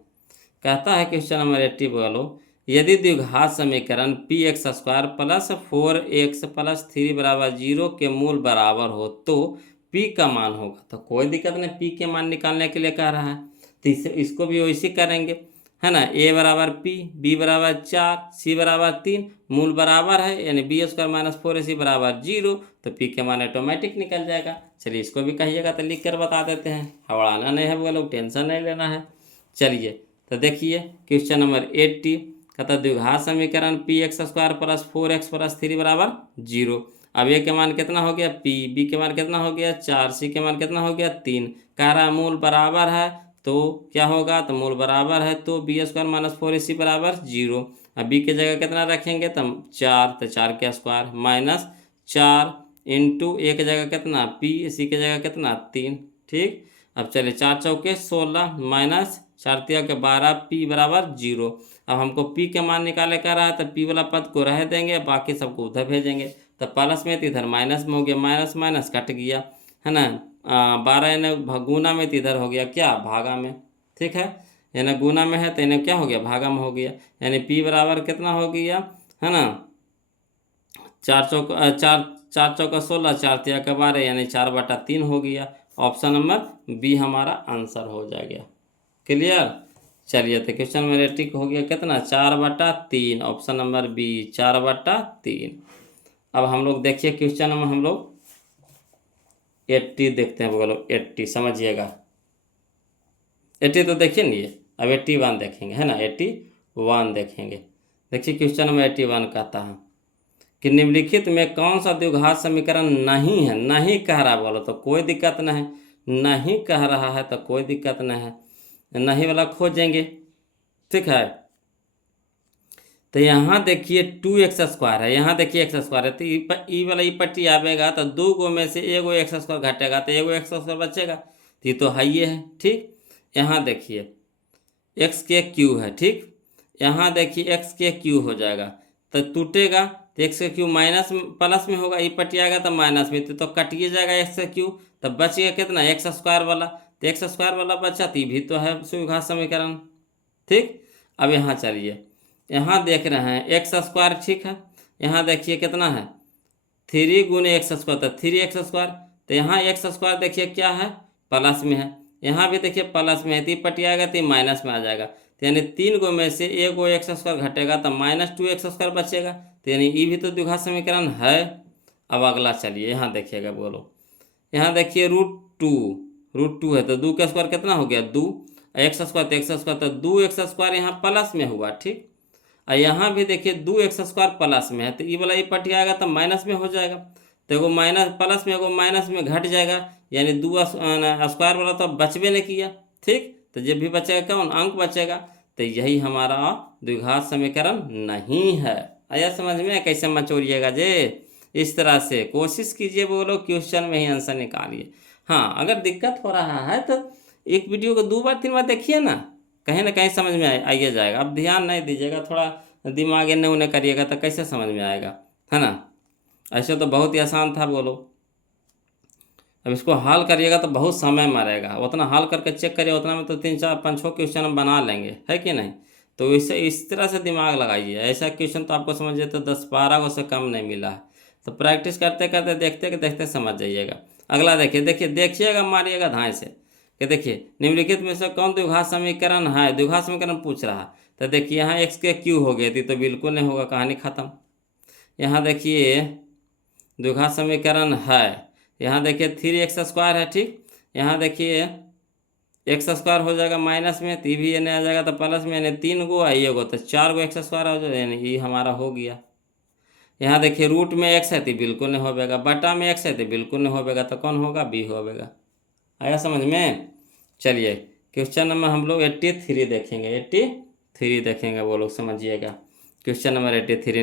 कहता है क्वेश्चन नंबर 80, बोलो यदि द्विघात समीकरण P x square plus 4x plus 3 बराबर 0 के मूल बराबर हो तो पी का मान होगा। तो कोई दिक्कत नहीं, पी के मान निकालने के लिए कह रहा है, तो इसको भी वैसे करेंगे है ना, ए बराबर पी, बी बराबर 4, सी बराबर 3, मूल बराबर है यानी बी स्क्वायर माइनस 4ac बराबर 0, तो पी के मान ऑटोमेटिक निकल जाएगा। चलिए इसको भी कहिएगा तो लिख कर बता देते हैं, हवड़ाना नहीं है, वो लोग टेंशन नहीं लेना है। चलिए तो देखिए क्वेश्चन नंबर 80 कहता द्विघात समीकरण P x square plus 4x plus 3 बराबर 0। अब ए के मान कितना हो गया पी, बी के मान कितना हो गया 4, सी के मान कितना हो गया 3, कह रहा मूल बराबर है तो क्या होगा, तो मूल बराबर है तो बी स्क्वायर माइनस 4ac बराबर 0। अब बी की जगह कितना रखेंगे तो 4, तो 4 के स्क्वायर माइनस 4 इंटू ए की जगह कितना पी, सी की जगह कितना 3। ठीक, अब चलिए 4 चौके 16 माइनस 4 तिया के 12, पी बराबर 0। अब हमको पी के मान निकाले कर रहा है तो पी वाला पद को रह देंगे, बाकी सबको उधर भेजेंगे, तो प्लस में तो इधर माइनस में हो गया, माइनस माइनस कट गया है ना, 12 यानी गुना में तो इधर हो गया क्या भागा में। ठीक है, यानी गुना में है तो इन्हें क्या हो गया भागा में हो गया, यानी पी बराबर कितना हो गया है ना 4 चौका 16, 4 तिया का 12 यानी 4/3 हो गया। ऑप्शन नंबर बी हमारा आंसर हो जाएगा। क्लियर। चलिए तो क्वेश्चन मेरे टिक हो गया कितना 4/3, ऑप्शन नंबर बी 4/3। अब हम लोग देखिए क्वेश्चन में हम लोग 80 देखते हैं, बोलो 80 समझिएगा। 80 तो देखिए नहीं है, अब 81 देखेंगे है ना, 81 देखेंगे। देखिए क्वेश्चन नंबर 81 कहता है कि निम्नलिखित में कौन सा द्विघात समीकरण नहीं है, नहीं कह रहा बोलो तो कोई दिक्कत नहीं, नहीं कह रहा है तो कोई दिक्कत नहीं है, नहीं वाला खोजेंगे। ठीक है, तो यहाँ देखिए 2x स्क्वायर है, यहाँ देखिए एक्स स्क्वायर है, तो ई वाला ई पट्टी आवेगा तो 2 गो में से एगो एक्स स्क्वायर घटेगा तो एगो एक्स स्क्वायर बचेगा, तो ये तो है ये है। ठीक, यहाँ देखिए एक्स के क्यू है, ठीक, यहाँ देखिए एक्स के क्यू हो जाएगा तो टूटेगा, तो एक्स के क्यू माइनस प्लस में होगा, ई पट्टी आएगा तो माइनस में, तो कटिए जाएगा एक्स के क्यू, तो बच गया कितना एक्स स्क्वायर वाला, तो एक्स स्क्वायर वाला बचा तो भी तो है द्विघात समीकरण। ठीक, अब यहाँ चलिए, यहाँ देख रहे हैं एक्स स्क्वायर, ठीक है, यहाँ देखिए कितना है 3 गुने एक्स स्क्वायर, तो 3x स्क्वायर, तो यहाँ एक्स स्क्वायर देखिए क्या है प्लस में है, यहाँ भी देखिए प्लस में है, तो पट्टी आएगा तो माइनस में आ जाएगा, तो यानी 3 गो में से एगो एक्स स्क्वायर घटेगा तो -2x स्क्वायर बचेगा, तो यानी ये भी तो द्विघात समीकरण है। अब अगला चलिए यहाँ देखिएगा, बोलो यहाँ देखिए √2 है तो 2 का स्क्वायर कितना हो गया 2, एक्स स्क्वायर तो एक्स स्क्वायर, तो 2x स्क्वायर यहाँ प्लस में हुआ। ठीक, और यहाँ भी देखिए 2x स्क्वायर प्लस में है, तो ये वाला ये पट्टी आएगा तो माइनस में हो जाएगा, तो एगो माइनस प्लस में एगो माइनस में घट जाएगा, यानी 2 स्क्वायर वाला तो बचबे नहीं किया। ठीक, तो जब भी बचेगा कौन अंक बचेगा, तो यही हमारा द्विघात समीकरण नहीं है। आया समझ में, कैसे मचोड़िएगा जे, इस तरह से कोशिश कीजिए, बोलो क्वेश्चन में ही आंसर निकालिए। हाँ, अगर दिक्कत हो रहा है तो एक वीडियो को 2 बार 3 बार देखिए ना, कहीं ना कहीं समझ में आइए जाएगा। अब ध्यान नहीं दीजिएगा, थोड़ा दिमाग इन्हें उन्हें करिएगा तो कैसे समझ में आएगा, है ना। ऐसे तो बहुत ही आसान था, बोलो अब इसको हल करिएगा तो बहुत समय मारेगा, उतना हल करके चेक करिए, उतना में तो 3 4 5 6 क्वेश्चन हम बना लेंगे, है कि नहीं। तो इसे इस तरह से दिमाग लगाइए, ऐसा क्वेश्चन तो आपको समझिए तो 10-12 को से कम नहीं मिला है, तो प्रैक्टिस करते करते देखते देखते समझ जाइएगा। अगला देखिएगा मारिएगा धाए से कि देखिए निम्नलिखित में से कौन द्विघात समीकरण है, द्विघात समीकरण पूछ रहा है, तो देखिए यहाँ एक्स के क्यू हो गई थी तो बिल्कुल नहीं होगा, कहानी खत्म। यहाँ देखिए द्विघात समीकरण है, यहाँ देखिए 3x स्क्वायर है, ठीक, यहाँ देखिए एक्स स्क्वायर हो जाएगा माइनस में, तो ये भी यानी आ जाएगा तो प्लस में, यानी 3 गो ये गो तो 4 गो एक्स स्क्वायर हो जाएगा, यानी ये हमारा हो गया। यहाँ देखिए रूट में एक्स है तो बिल्कुल नहीं होगा, बटा में एक्स है तो बिल्कुल नहीं होगा, तो कौन होगा, बी होगा। आया समझ में। चलिए क्वेश्चन नंबर हम लोग 83 देखेंगे, 83 देखेंगे, वो लोग समझिएगा। क्वेश्चन नंबर 83,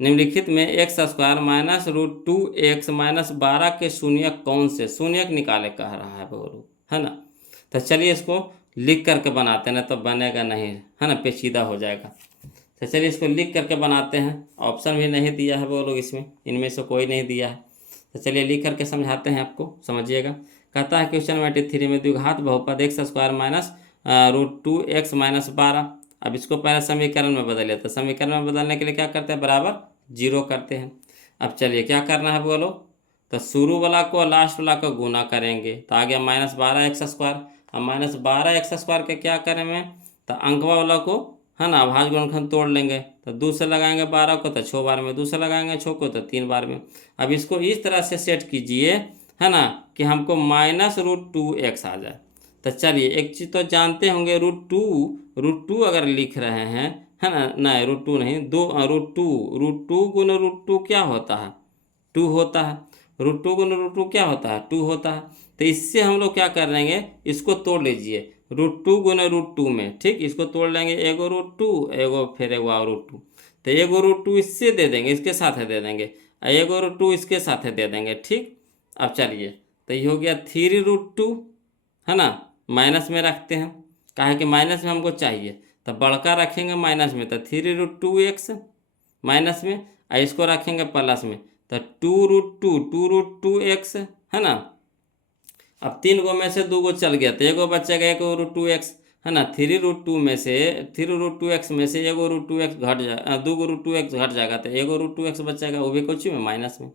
निम्नलिखित में x square minus root 2x minus 12 के शून्यक कौन से शून्यक निकाले कह रहा है वो लोग, है ना। तो चलिए इसको लिख करके बनाते हैं, ना तो बनेगा नहीं, है ना, पेचीदा हो जाएगा। तो चलिए इसको लिख करके बनाते हैं। ऑप्शन भी नहीं दिया है वो लोग इसमें, इनमें से कोई नहीं दिया है। तो चलिए लिख करके समझाते हैं आपको, समझिएगा। कहता है क्वेश्चन नंबर 83 में द्विघात बहुपद x square minus root 2x minus 12। अब इसको पहले समीकरण में बदलिए, तो समीकरण में बदलने के लिए क्या करते हैं, बराबर 0 करते हैं। अब चलिए क्या करना है बोलो, तो शुरू वाला को लास्ट वाला को गुना करेंगे, तो आ गया -12x²। अब -12x² के क्या करेंगे, तो अंकवा वाला को, है ना, अभाज्य गुणनखंड तोड़ लेंगे, तो 2 से लगाएंगे 12 को तो 6 बार में, 2 से लगाएंगे 6 को तो 3 बार में। अब इसको इस तरह से सेट कीजिए, है ना, कि हमको -√2x आ जाए। तो चलिए एक चीज़ तो जानते होंगे, √2 अगर लिख रहे हैं, है ना, नहीं √2 नहीं, √2 गुना √2 क्या होता है, 2 होता है। √2 गुना √2 क्या होता है, 2 होता है। तो इससे हम लोग क्या कर लेंगे, इसको तोड़ लीजिए, √2 गुना √2 में, ठीक, इसको तोड़ लेंगे, एगो √2 एगो फिर एगो √2, तो एगो √2 इससे दे देंगे, इसके साथ दे देंगे, एगो √2 इसके साथ दे देंगे, ठीक। अब चलिए तो ये हो गया 3√2, है ना, माइनस में रखते हैं, काहे कि माइनस में हमको चाहिए, तो बड़का रखेंगे माइनस में, तो 3√2x माइनस में, और इसको रखेंगे प्लस में, तो 2√2x, है ना। अब 3 गो में से 2 गो चल गया, तो एगो बचेगा, एगो √2x, है ना। 3√2 में से 3√2x में से एगो √2x घट जाए, 2 गो √2x घट जाएगा, तो एगो √2x बचेगा, वो भी कुछ में माइनस में।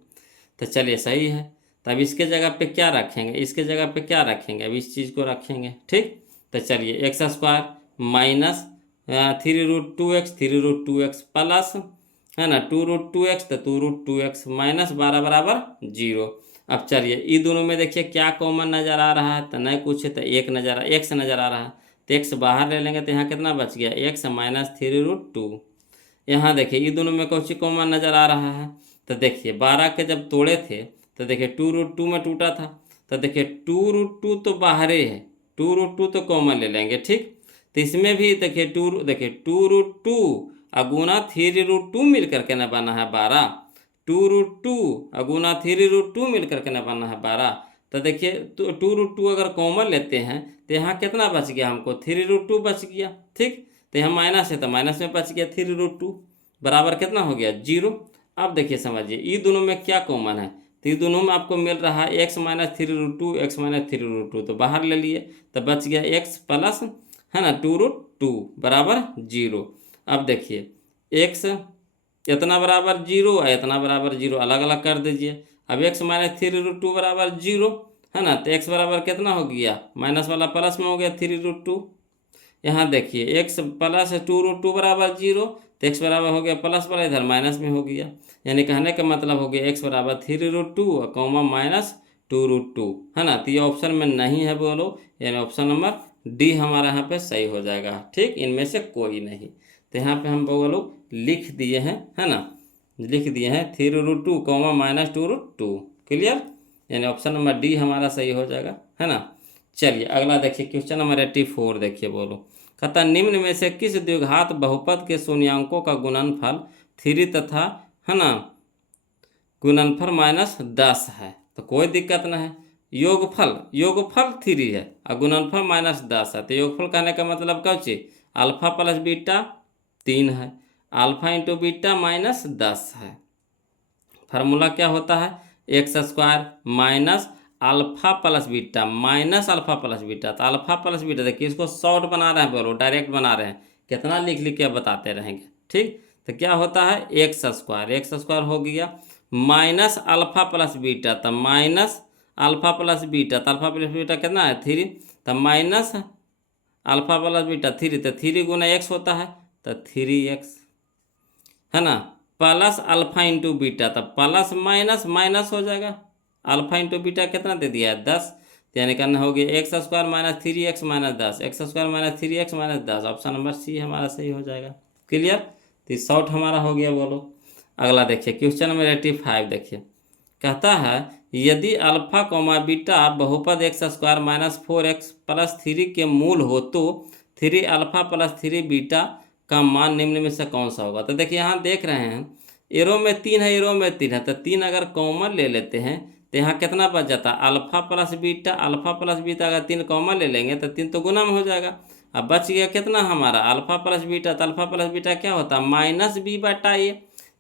तो चलिए सही है। तो अब इसके जगह पे क्या रखेंगे, इसके जगह पे क्या रखेंगे, अब इस चीज़ को रखेंगे, ठीक। तो चलिए x² माइनस 3√2x प्लस, है ना, 2√2x तो 2√2x माइनस 12 बराबर 0। अब चलिए ये दोनों में देखिए क्या कॉमन नज़र आ रहा है, तो नहीं कुछ है, तो एक x नज़र आ रहा है, तो x बाहर ले लेंगे, तो यहाँ कितना बच गया, x माइनस 3√2। यहाँ देखिए ये दोनों में कुछ कॉमन नज़र आ रहा है, तो देखिए 12 के जब तोड़े थे, तो देखिए 2√2 में टूटा था, तो देखिए 2√2 तो बाहर है, 2√2 तो कॉमन ले लेंगे, ठीक। तो इसमें भी देखिए 2√2 अगुना 3√2 मिल करके न बना है 12, 2√2 अगुना 3√2 मिल करके न बना है 12। तो देखिए 2√2 अगर कॉमन लेते हैं, तो यहाँ कितना बच गया, हमको 3√2 बच गया, ठीक। तो यहाँ माइनस है, तो माइनस में बच गया 3√2, बराबर कितना हो गया, 0। अब देखिए समझिए ये दोनों में क्या कॉमन है, तो ये दोनों में आपको मिल रहा है x माइनस 3√2 तो बाहर ले लिए, तो बच गया x प्लस, है ना, 2√2 बराबर 0। अब देखिए x इतना बराबर 0 और इतना बराबर 0 अलग अलग कर दीजिए। अब x माइनस 3√2 बराबर 0, है ना, तो x बराबर कितना हो गया, माइनस वाला प्लस में हो गया 3√2। यहाँ देखिए x प्लस 2√2 बराबर 0, तो x बराबर हो गया प्लस वाला इधर माइनस में हो गया, यानी कहने का मतलब हो गया x बराबर 3√2 और कॉमा माइनस 2√2, है ना। तो ये ऑप्शन में नहीं है बोलो, यानी ऑप्शन नंबर डी हमारा यहाँ पे सही हो जाएगा, ठीक, इनमें से कोई नहीं। तो यहाँ पे हम बोलो लिख दिए हैं, है ना, लिख दिए हैं 3√2 कॉमा माइनस 2√2, क्लियर, यानी ऑप्शन नंबर डी हमारा सही हो जाएगा, है ना। चलिए अगला देखिए क्वेश्चन नंबर 84 देखिए, बोलो कहता निम्न में से किस द्विघात बहुपद के शून्यांकों का गुणनफल 3 तथा, है ना, गुणनफल -10 है, तो कोई दिक्कत ना है। योगफल 3 है और गुणनफल -10 है, तो योगफल कहने का मतलब क्या चीज, अल्फा प्लस बीटा 3 है, अल्फा इंटू बीटा -10 है। फार्मूला क्या होता है, x² minus alpha plus beta minus alpha plus beta, तो अल्फा प्लस बीटा देखिए इसको शॉर्ट बना रहे हैं, बोलो डायरेक्ट बना रहे हैं, कितना लिख लिख के बताते रहेंगे, ठीक। तो क्या होता है x² हो गया माइनस अल्फा प्लस बीटा, तो माइनस अल्फा प्लस बीटा, तो अल्फा प्लस बीटा कितना है 3, तो माइनस अल्फा प्लस बीटा 3, तो 3 गुना x होता है, तो 3x, है ना, प्लस अल्फा इंटू बीटा, तो प्लस माइनस माइनस हो जाएगा, अल्फा इंटू बीटा कितना दे दिया है 10, तो यानी करना हो गया x square minus 3x minus 10, x square minus 3x minus 10, option number c हमारा सही हो जाएगा। क्लियर, तो शॉर्ट हमारा हो गया। बोलो अगला देखिए क्वेश्चन नंबर 85 देखिए, कहता है यदि अल्फा कोमा बीटा बहुपद x square minus 4x plus 3 के मूल हो तो 3 अल्फा प्लस 3 बीटा का मान निम्न में से कौन सा होगा। तो देखिए यहाँ देख रहे हैं एरो में 3 है, एरो में 3 है, तो 3 अगर कॉमन ले लेते हैं तो यहाँ कितना बच जाता है alpha plus beta, alpha plus beta अगर 3 कॉमन ले लेंगे तो 3 तो गुना में हो जाएगा। अब बच गया कितना हमारा अल्फा प्लस बीटा, तो अल्फा प्लस बीटा क्या होता है माइनस बी बटा ए,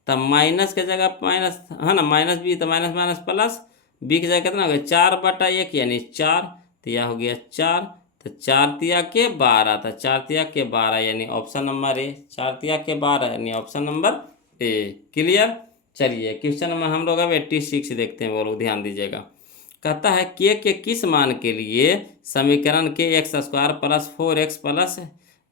तब माइनस के जगह माइनस है ना, माइनस बी तो माइनस माइनस प्लस बी की जगह कितना हो गया 4/1 यानी 4, तो यह हो गया 4, तो 4 तिया के 12, तो 4 तिया के 12 यानी ऑप्शन नंबर ए, 4 तिया के 12 यानी ऑप्शन नंबर ए। क्लियर, चलिए क्वेश्चन नंबर हम लोग अब 86 देखते हैं। बोलो ध्यान दीजिएगा, कहता है के किस मान के लिए समीकरण के x square plus 4x plus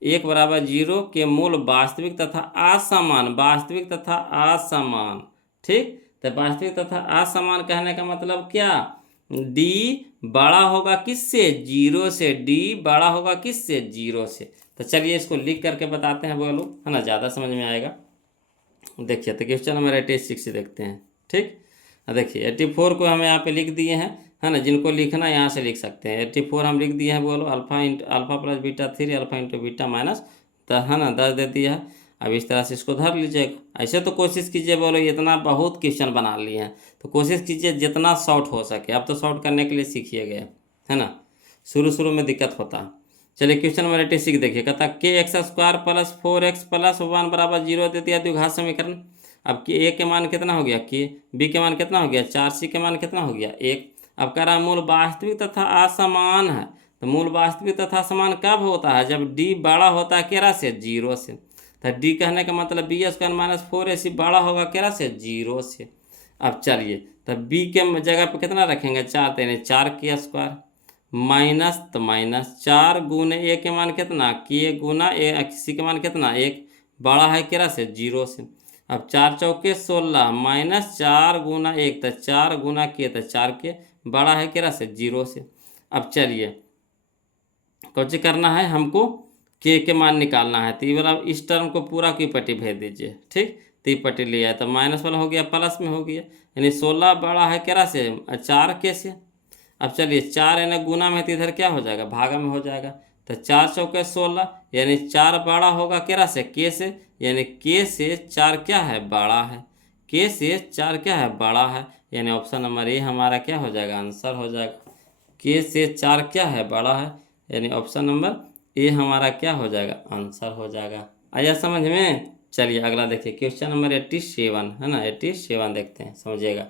1 बराबर 0 के मूल वास्तविक तथा असमान, वास्तविक तथा असमान, ठीक, तो वास्तविक तथा असमान कहने का मतलब क्या, d बड़ा होगा किससे 0 से, d बड़ा होगा किससे 0 से। तो चलिए इसको लिख करके बताते हैं, बोलो है ना, ज़्यादा समझ में आएगा। देखिए तो क्वेश्चन नंबर 86 देखते हैं। ठीक, देखिए 84 को हम यहाँ पे लिख दिए हैं, है ना, जिनको लिखना यहाँ से लिख सकते हैं। 84 हम लिख दिए हैं। बोलो alpha plus beta 3 alpha into beta minus, तो है ना 10 दे दिया है। अब इस तरह से इसको धर लीजिएगा। ऐसे तो कोशिश कीजिए, बोलो इतना बहुत क्वेश्चन बना लिए हैं तो कोशिश कीजिए जितना शॉर्ट हो सके। अब तो शॉर्ट करने के लिए सीखिए गए, है ना, शुरू में दिक्कत होता है। चलिए क्वेश्चन नंबर 86 देखिए, कहता के x square plus 4x plus 1 बराबर 0 दे दिया द्विघात समीकरण। अब के ए के मान कितना हो गया, के बी के मान कितना हो गया 4, सी के मान कितना हो गया 1। अब कह रहा है मूल वास्तविक तथा असमान है, तो मूल वास्तविक तथा समान कब होता है, जब डी बड़ा होता है केरा से 0 से। तो डी कहने का मतलब बी स्क्वायर माइनस 4ac बड़ा होगा केरा से 0 से। अब चलिए तब बी के जगह पे कितना रखेंगे 4, तो यानी 4 के स्क्वायर माइनस, तो माइनस 4 गुने ए के मान कितना के गुना ए, सी के मान कितना 1 बड़ा है केरा से 0 से। अब 4 चौके 16 माइनस 4 गुना 1, तो 4 गुना के, तो 4 के बड़ा है केरा से 0 से। अब चलिए कुछ करना है हमको, के मान निकालना है, तो ये वाला इस टर्म को पूरा की पट्टी भेज दीजिए। ठीक, तो ये पट्टी लिया है तो माइनस वाला हो गया प्लस में हो गया, यानी 16 बड़ा है केरा से 4 के से। अब चलिए 4 यानी गुना में, तो इधर क्या हो जाएगा भागा में हो जाएगा, तो 4 चौके 16 यानी 4 बड़ा होगा केरा से के से, यानी के से 4 क्या है बड़ा है, के से 4 क्या है बड़ा है, यानी ऑप्शन नंबर ए हमारा क्या हो जाएगा आंसर हो जाएगा। के से 4 क्या है बड़ा है, यानी ऑप्शन नंबर ए हमारा क्या हो जाएगा आंसर हो जाएगा। आया समझ में। चलिए अगला देखिए क्वेश्चन नंबर 87 है ना, 87 देखते हैं, समझिएगा।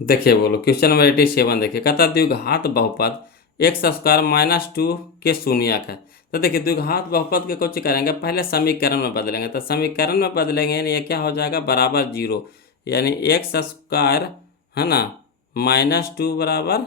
देखिए बोलो क्वेश्चन नंबर 87 देखिए, कहता द्विघात बहुपद एक्स स्क्वायर माइनस 2 के शून्यक है। तो देखिए द्विघात बहुपद के कुछ करेंगे, पहले समीकरण में बदलेंगे, तो समीकरण में बदलेंगे यानी ये क्या हो जाएगा बराबर 0, यानी एक्स स्क्वायर है ना माइनस 2 बराबर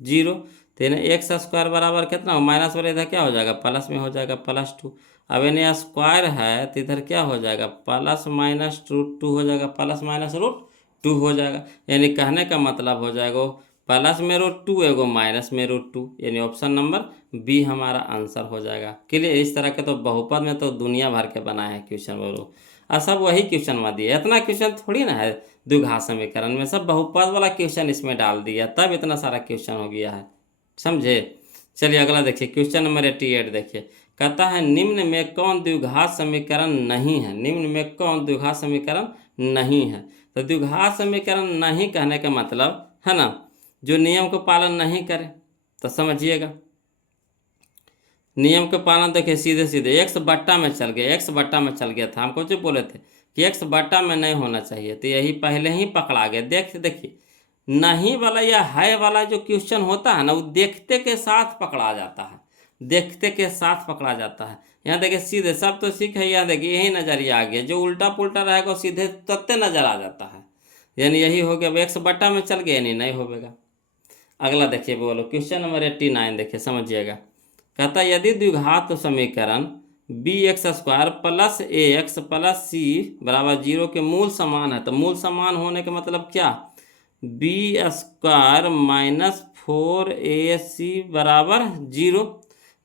0, तो यानी एक्स स्क्वायर बराबर कितना हो माइनस वाले इधर क्या हो जाएगा प्लस में हो जाएगा +2। अब यानी स्क्वायर है तो इधर क्या हो जाएगा प्लस माइनस √2 हो जाएगा, प्लस माइनस √2 हो जाएगा। यानी कहने का मतलब हो जाएगा प्लस में √2 एगो माइनस में √2, यानी ऑप्शन नंबर बी हमारा आंसर हो जाएगा। क्लियर, इस तरह के तो बहुपद में तो दुनिया भर के बनाए हैं क्वेश्चन, बोलो और सब वही क्वेश्चन में दिया। इतना क्वेश्चन थोड़ी ना है द्विघात समीकरण में, सब बहुपद वाला क्वेश्चन इसमें डाल दिया तब इतना सारा क्वेश्चन हो गया है, समझे। चलिए अगला देखिए क्वेश्चन नंबर 88 देखिए, कहता है निम्न में कौन द्विघात समीकरण नहीं है, निम्न में कौन द्विघात समीकरण नहीं है। तो द्विघात समीकरण नहीं कहने का मतलब है ना जो नियम को पालन नहीं करे, तो समझिएगा नियम के पालन देखिए सीधे सीधे एक्स बट्टा में चल गया, एक्स बट्टा में चल गया था, हमको जो बोले थे कि एक्स बट्टा में नहीं होना चाहिए, तो यही पहले ही पकड़ा गया। देखिए नहीं वाला या है वाला जो क्वेश्चन होता है ना वो देखते के साथ पकड़ा जाता है, देखते के साथ पकड़ा जाता है। यहाँ देखिए सीधे सब तो सीख है, यहाँ देखिए यही नज़रिया आ गया, जो उल्टा पुल्टा रहेगा सीधे तत्ते नजर आ जाता है, यानी यही हो गया एक्स बट्टा में चल गया यानी नहीं होगा। अगला देखिए बोलो क्वेश्चन नंबर 89 देखिए, समझिएगा। कहता यदि द्विघात समीकरण बी एक्स स्क्वायर प्लस ए एक्स प्लस सी बराबर 0 के मूल समान है, तो मूल समान होने का मतलब क्या, बी स्क्वायर माइनस 4ac बराबर 0।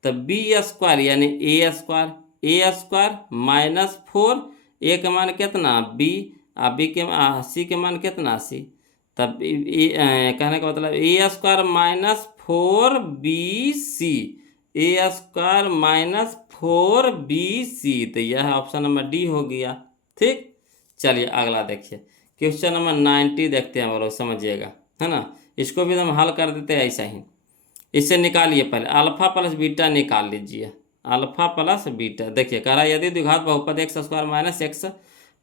तो बी स्क्वायर यानी ए स्क्वायर माइनस 4, ए का मान कितना बी, बी के सी के मान कितना सी। तब कहने का मतलब ए स्क्वायर माइनस 4bc, ए स्क्वायर माइनस 4bc। तो यह ऑप्शन नंबर डी हो गया। ठीक, चलिए अगला देखिए क्वेश्चन नंबर 90 देखते हैं, बोलो समझिएगा, है ना। इसको भी हम हल कर देते हैं ऐसा ही। इससे निकालिए पहले अल्फा प्लस बीटा निकाल लीजिए। अल्फा प्लस बीटा देखिए कह रहा है यदि द्विघात बहुपद x square minus x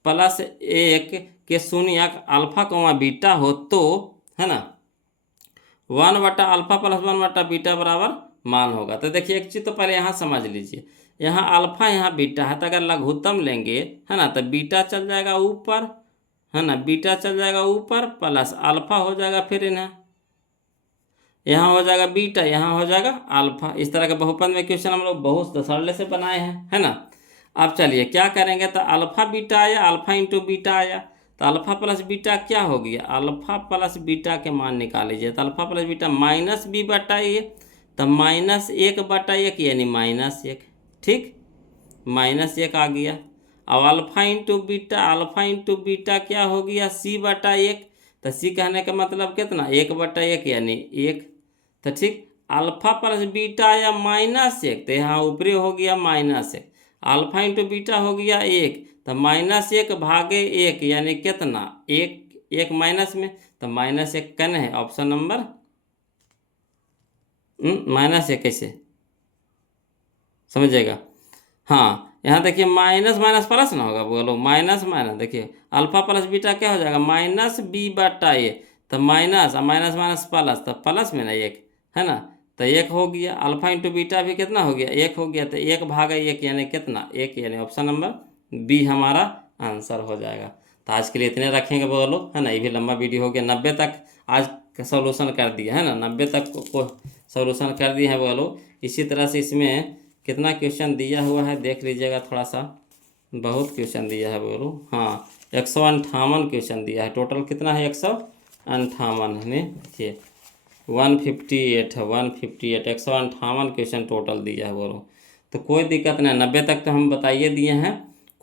plus 1 के शून्यक अल्फा कौमा बीटा हो तो, है ना, 1/अल्फा प्लस 1/बीटा बराबर मान होगा। तो देखिए एक चीज़ तो पहले यहाँ समझ लीजिए, यहाँ अल्फा यहाँ बीटा है, तो अगर लघुत्तम लेंगे, है ना, तो बीटा चल जाएगा ऊपर, है ना, बीटा चल जाएगा ऊपर प्लस अल्फा हो जाएगा, फिर इन्हें यहाँ हो जाएगा बीटा, यहाँ हो जाएगा अल्फा। इस तरह के बहुपद में क्वेश्चन हम लोग बहुत सरल से बनाए हैं, है ना। अब चलिए क्या करेंगे, तो अल्फा बीटा आया, अल्फा इंटू बीटा आया, तो अल्फा प्लस बीटा क्या हो गया, अल्फा प्लस बीटा के मान निकाल लीजिए। तो alpha plus beta minus b बटा ए, तो -1/1 यानी -1। ठीक, -1 आ गया। अब अल्फा इंटू बीटा क्या हो गया, c/1। तो सी कहने का मतलब कितना 1/1 यानी 1। तो ठीक, अल्फा प्लस बीटा आया -1, तो यहाँ ऊपरी हो गया -1, अल्फा इंटू बीटा हो गया 1, तो -1 भागे 1 यानी कितना 1, 1 माइनस में, तो -1 कन है ऑप्शन नंबर -1 कैसे समझिएगा। हाँ यहाँ देखिए माइनस माइनस प्लस ना होगा, बोलो माइनस माइनस, देखिए अल्फा प्लस बीटा क्या हो जाएगा -b/a, तो माइनस माइनस माइनस प्लस, तो प्लस में ना 1, है ना, तो 1 हो गया। अल्फा इंटू बीटा भी कितना हो गया 1 हो गया, तो 1 भागा 1 यानी कितना 1, यानी ऑप्शन नंबर बी हमारा आंसर हो जाएगा। तो आज के लिए इतने रखेंगे बोलो, है ना, ये भी लंबा वीडियो हो गया। 90 तक आज का सोल्यूशन कर दिया, है ना, 90 तक को सोल्यूशन कर दिया है बोलो। इसी तरह से इसमें कितना क्वेश्चन दिया हुआ है देख लीजिएगा थोड़ा सा, बहुत क्वेश्चन दिया है बोलो। हाँ 158 क्वेश्चन दिया है, टोटल कितना है 158 है, देखिए 158 है, 158 158 क्वेश्चन टोटल दिया है बोलो। तो कोई दिक्कत नहीं, 90 तक तो हम बताइए दिए हैं।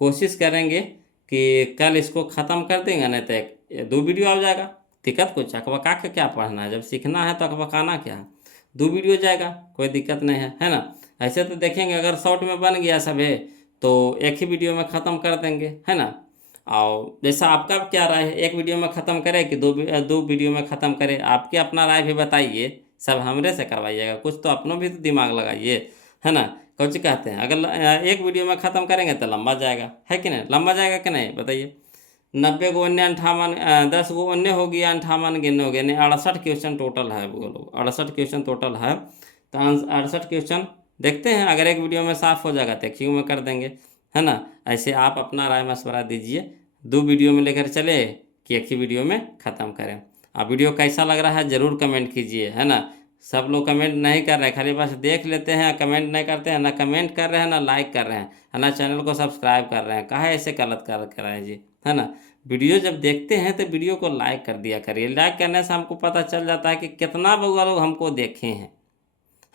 कोशिश करेंगे कि कल इसको ख़त्म कर देंगे, नहीं तो 2 वीडियो आ जाएगा। दिक्कत कुछ अकबका के क्या पढ़ना है, जब सीखना है तो अकबकाना क्या है, 2 वीडियो जाएगा, कोई दिक्कत नहीं है ना। ऐसे तो देखेंगे अगर शॉर्ट में बन गया सब है तो एक ही वीडियो में ख़त्म कर देंगे, है ना। और जैसा आपका क्या राय है, एक वीडियो में ख़त्म करें कि दो वीडियो में ख़त्म करें, आपके अपना राय भी बताइए, सब हमरे से करवाइएगा, कुछ तो अपनों भी तो दिमाग लगाइए, है ना। कुछ कहते हैं अगर एक वीडियो में ख़त्म करेंगे तो लंबा जाएगा, है कि नहीं, लंबा जाएगा कि नहीं बताइए। 90 को 58 10 को 19 हो गया, 58 गिनने हो गया, नहीं 68 क्वेश्चन टोटल है बोलो, 68 क्वेश्चन टोटल है। तो 68 क्वेश्चन देखते हैं, अगर एक वीडियो में साफ हो जाएगा तो एक ही में कर देंगे, है ना। ऐसे आप अपना राय मशवरा दीजिए, 2 वीडियो में लेकर चले कि एक ही वीडियो में ख़त्म करें। आप वीडियो कैसा लग रहा है ज़रूर कमेंट कीजिए, है ना। सब लोग कमेंट नहीं कर रहे हैं, खाली बस देख लेते हैं, कमेंट नहीं करते हैं, ना कमेंट कर रहे हैं ना लाइक कर रहे हैं, है ना, चैनल को सब्सक्राइब कर रहे हैं। कहाँ ऐसे गलत कर रहे हैं जी, है ना। वीडियो जब देखते हैं तो वीडियो को लाइक कर दिया करिए, लाइक करने से हमको पता चल जाता है कि कितना लोग हमको देखे हैं,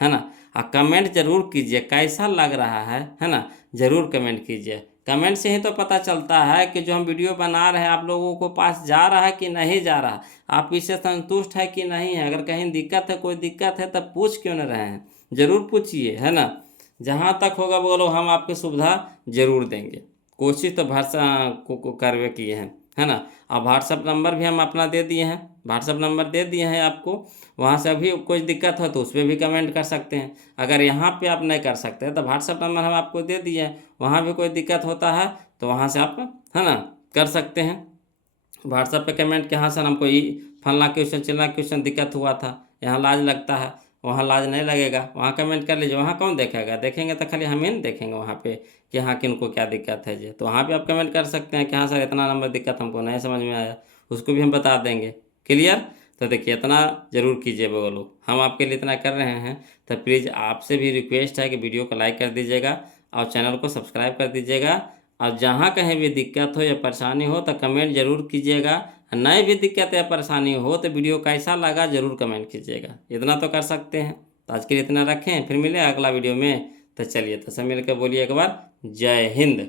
है ना। और कमेंट जरूर कीजिए कैसा लग रहा है ना, ज़रूर कमेंट कीजिए। कमेंट से ही तो पता चलता है कि जो हम वीडियो बना रहे हैं आप लोगों को पास जा रहा है कि नहीं जा रहा, आप इससे संतुष्ट है कि नहीं है। अगर कहीं दिक्कत है, कोई दिक्कत है, तब पूछ क्यों न रहे हैं, ज़रूर पूछिए, है ना। जहाँ तक होगा बोलो हम आपकी सुविधा ज़रूर देंगे, कोशिश तो भरसा को करवे किए हैं, है ना। अब व्हाट्सअप नंबर भी हम अपना दे दिए हैं, व्हाट्सअप नंबर दे दिए हैं आपको, वहाँ से अभी कोई दिक्कत हो तो उस पर भी कमेंट कर सकते हैं। अगर यहाँ पे आप नहीं कर सकते तो व्हाट्सअप नंबर हम आपको दे दिए हैं, वहाँ भी कोई दिक्कत होता है तो वहाँ से आप, है ना, कर सकते हैं। व्हाट्सअप पे कमेंट के हाँ सर हमको ये फलना क्वेश्चन चिलना क्वेश्चन दिक्कत हुआ था, यहाँ लाज लगता है, वहाँ लाज नहीं लगेगा, वहाँ कमेंट कर लीजिए। वहाँ कौन देखेगा, देखेंगे तो खाली हम ही नहीं देखेंगे वहाँ पे कि हाँ किनको क्या दिक्कत है जी। तो वहाँ पे आप कमेंट कर सकते हैं कि हाँ सर इतना नंबर दिक्कत हमको नहीं समझ में आया, उसको भी हम बता देंगे। क्लियर। तो देखिए इतना ज़रूर कीजिए बोलो, हम आपके लिए इतना कर रहे हैं। तो प्लीज़ आपसे भी रिक्वेस्ट है कि वीडियो को लाइक कर दीजिएगा और चैनल को सब्सक्राइब कर दीजिएगा। और जहाँ कहीं भी दिक्कत हो या परेशानी हो तो कमेंट ज़रूर कीजिएगा, नए भी दिक्कत या परेशानी हो तो वीडियो कैसा लगा ज़रूर कमेंट कीजिएगा। इतना तो कर सकते हैं। तो आज के लिए इतना रखें, फिर मिले अगला वीडियो में। तो चलिए तो सब मिलकर बोलिए एक बार जय हिंद।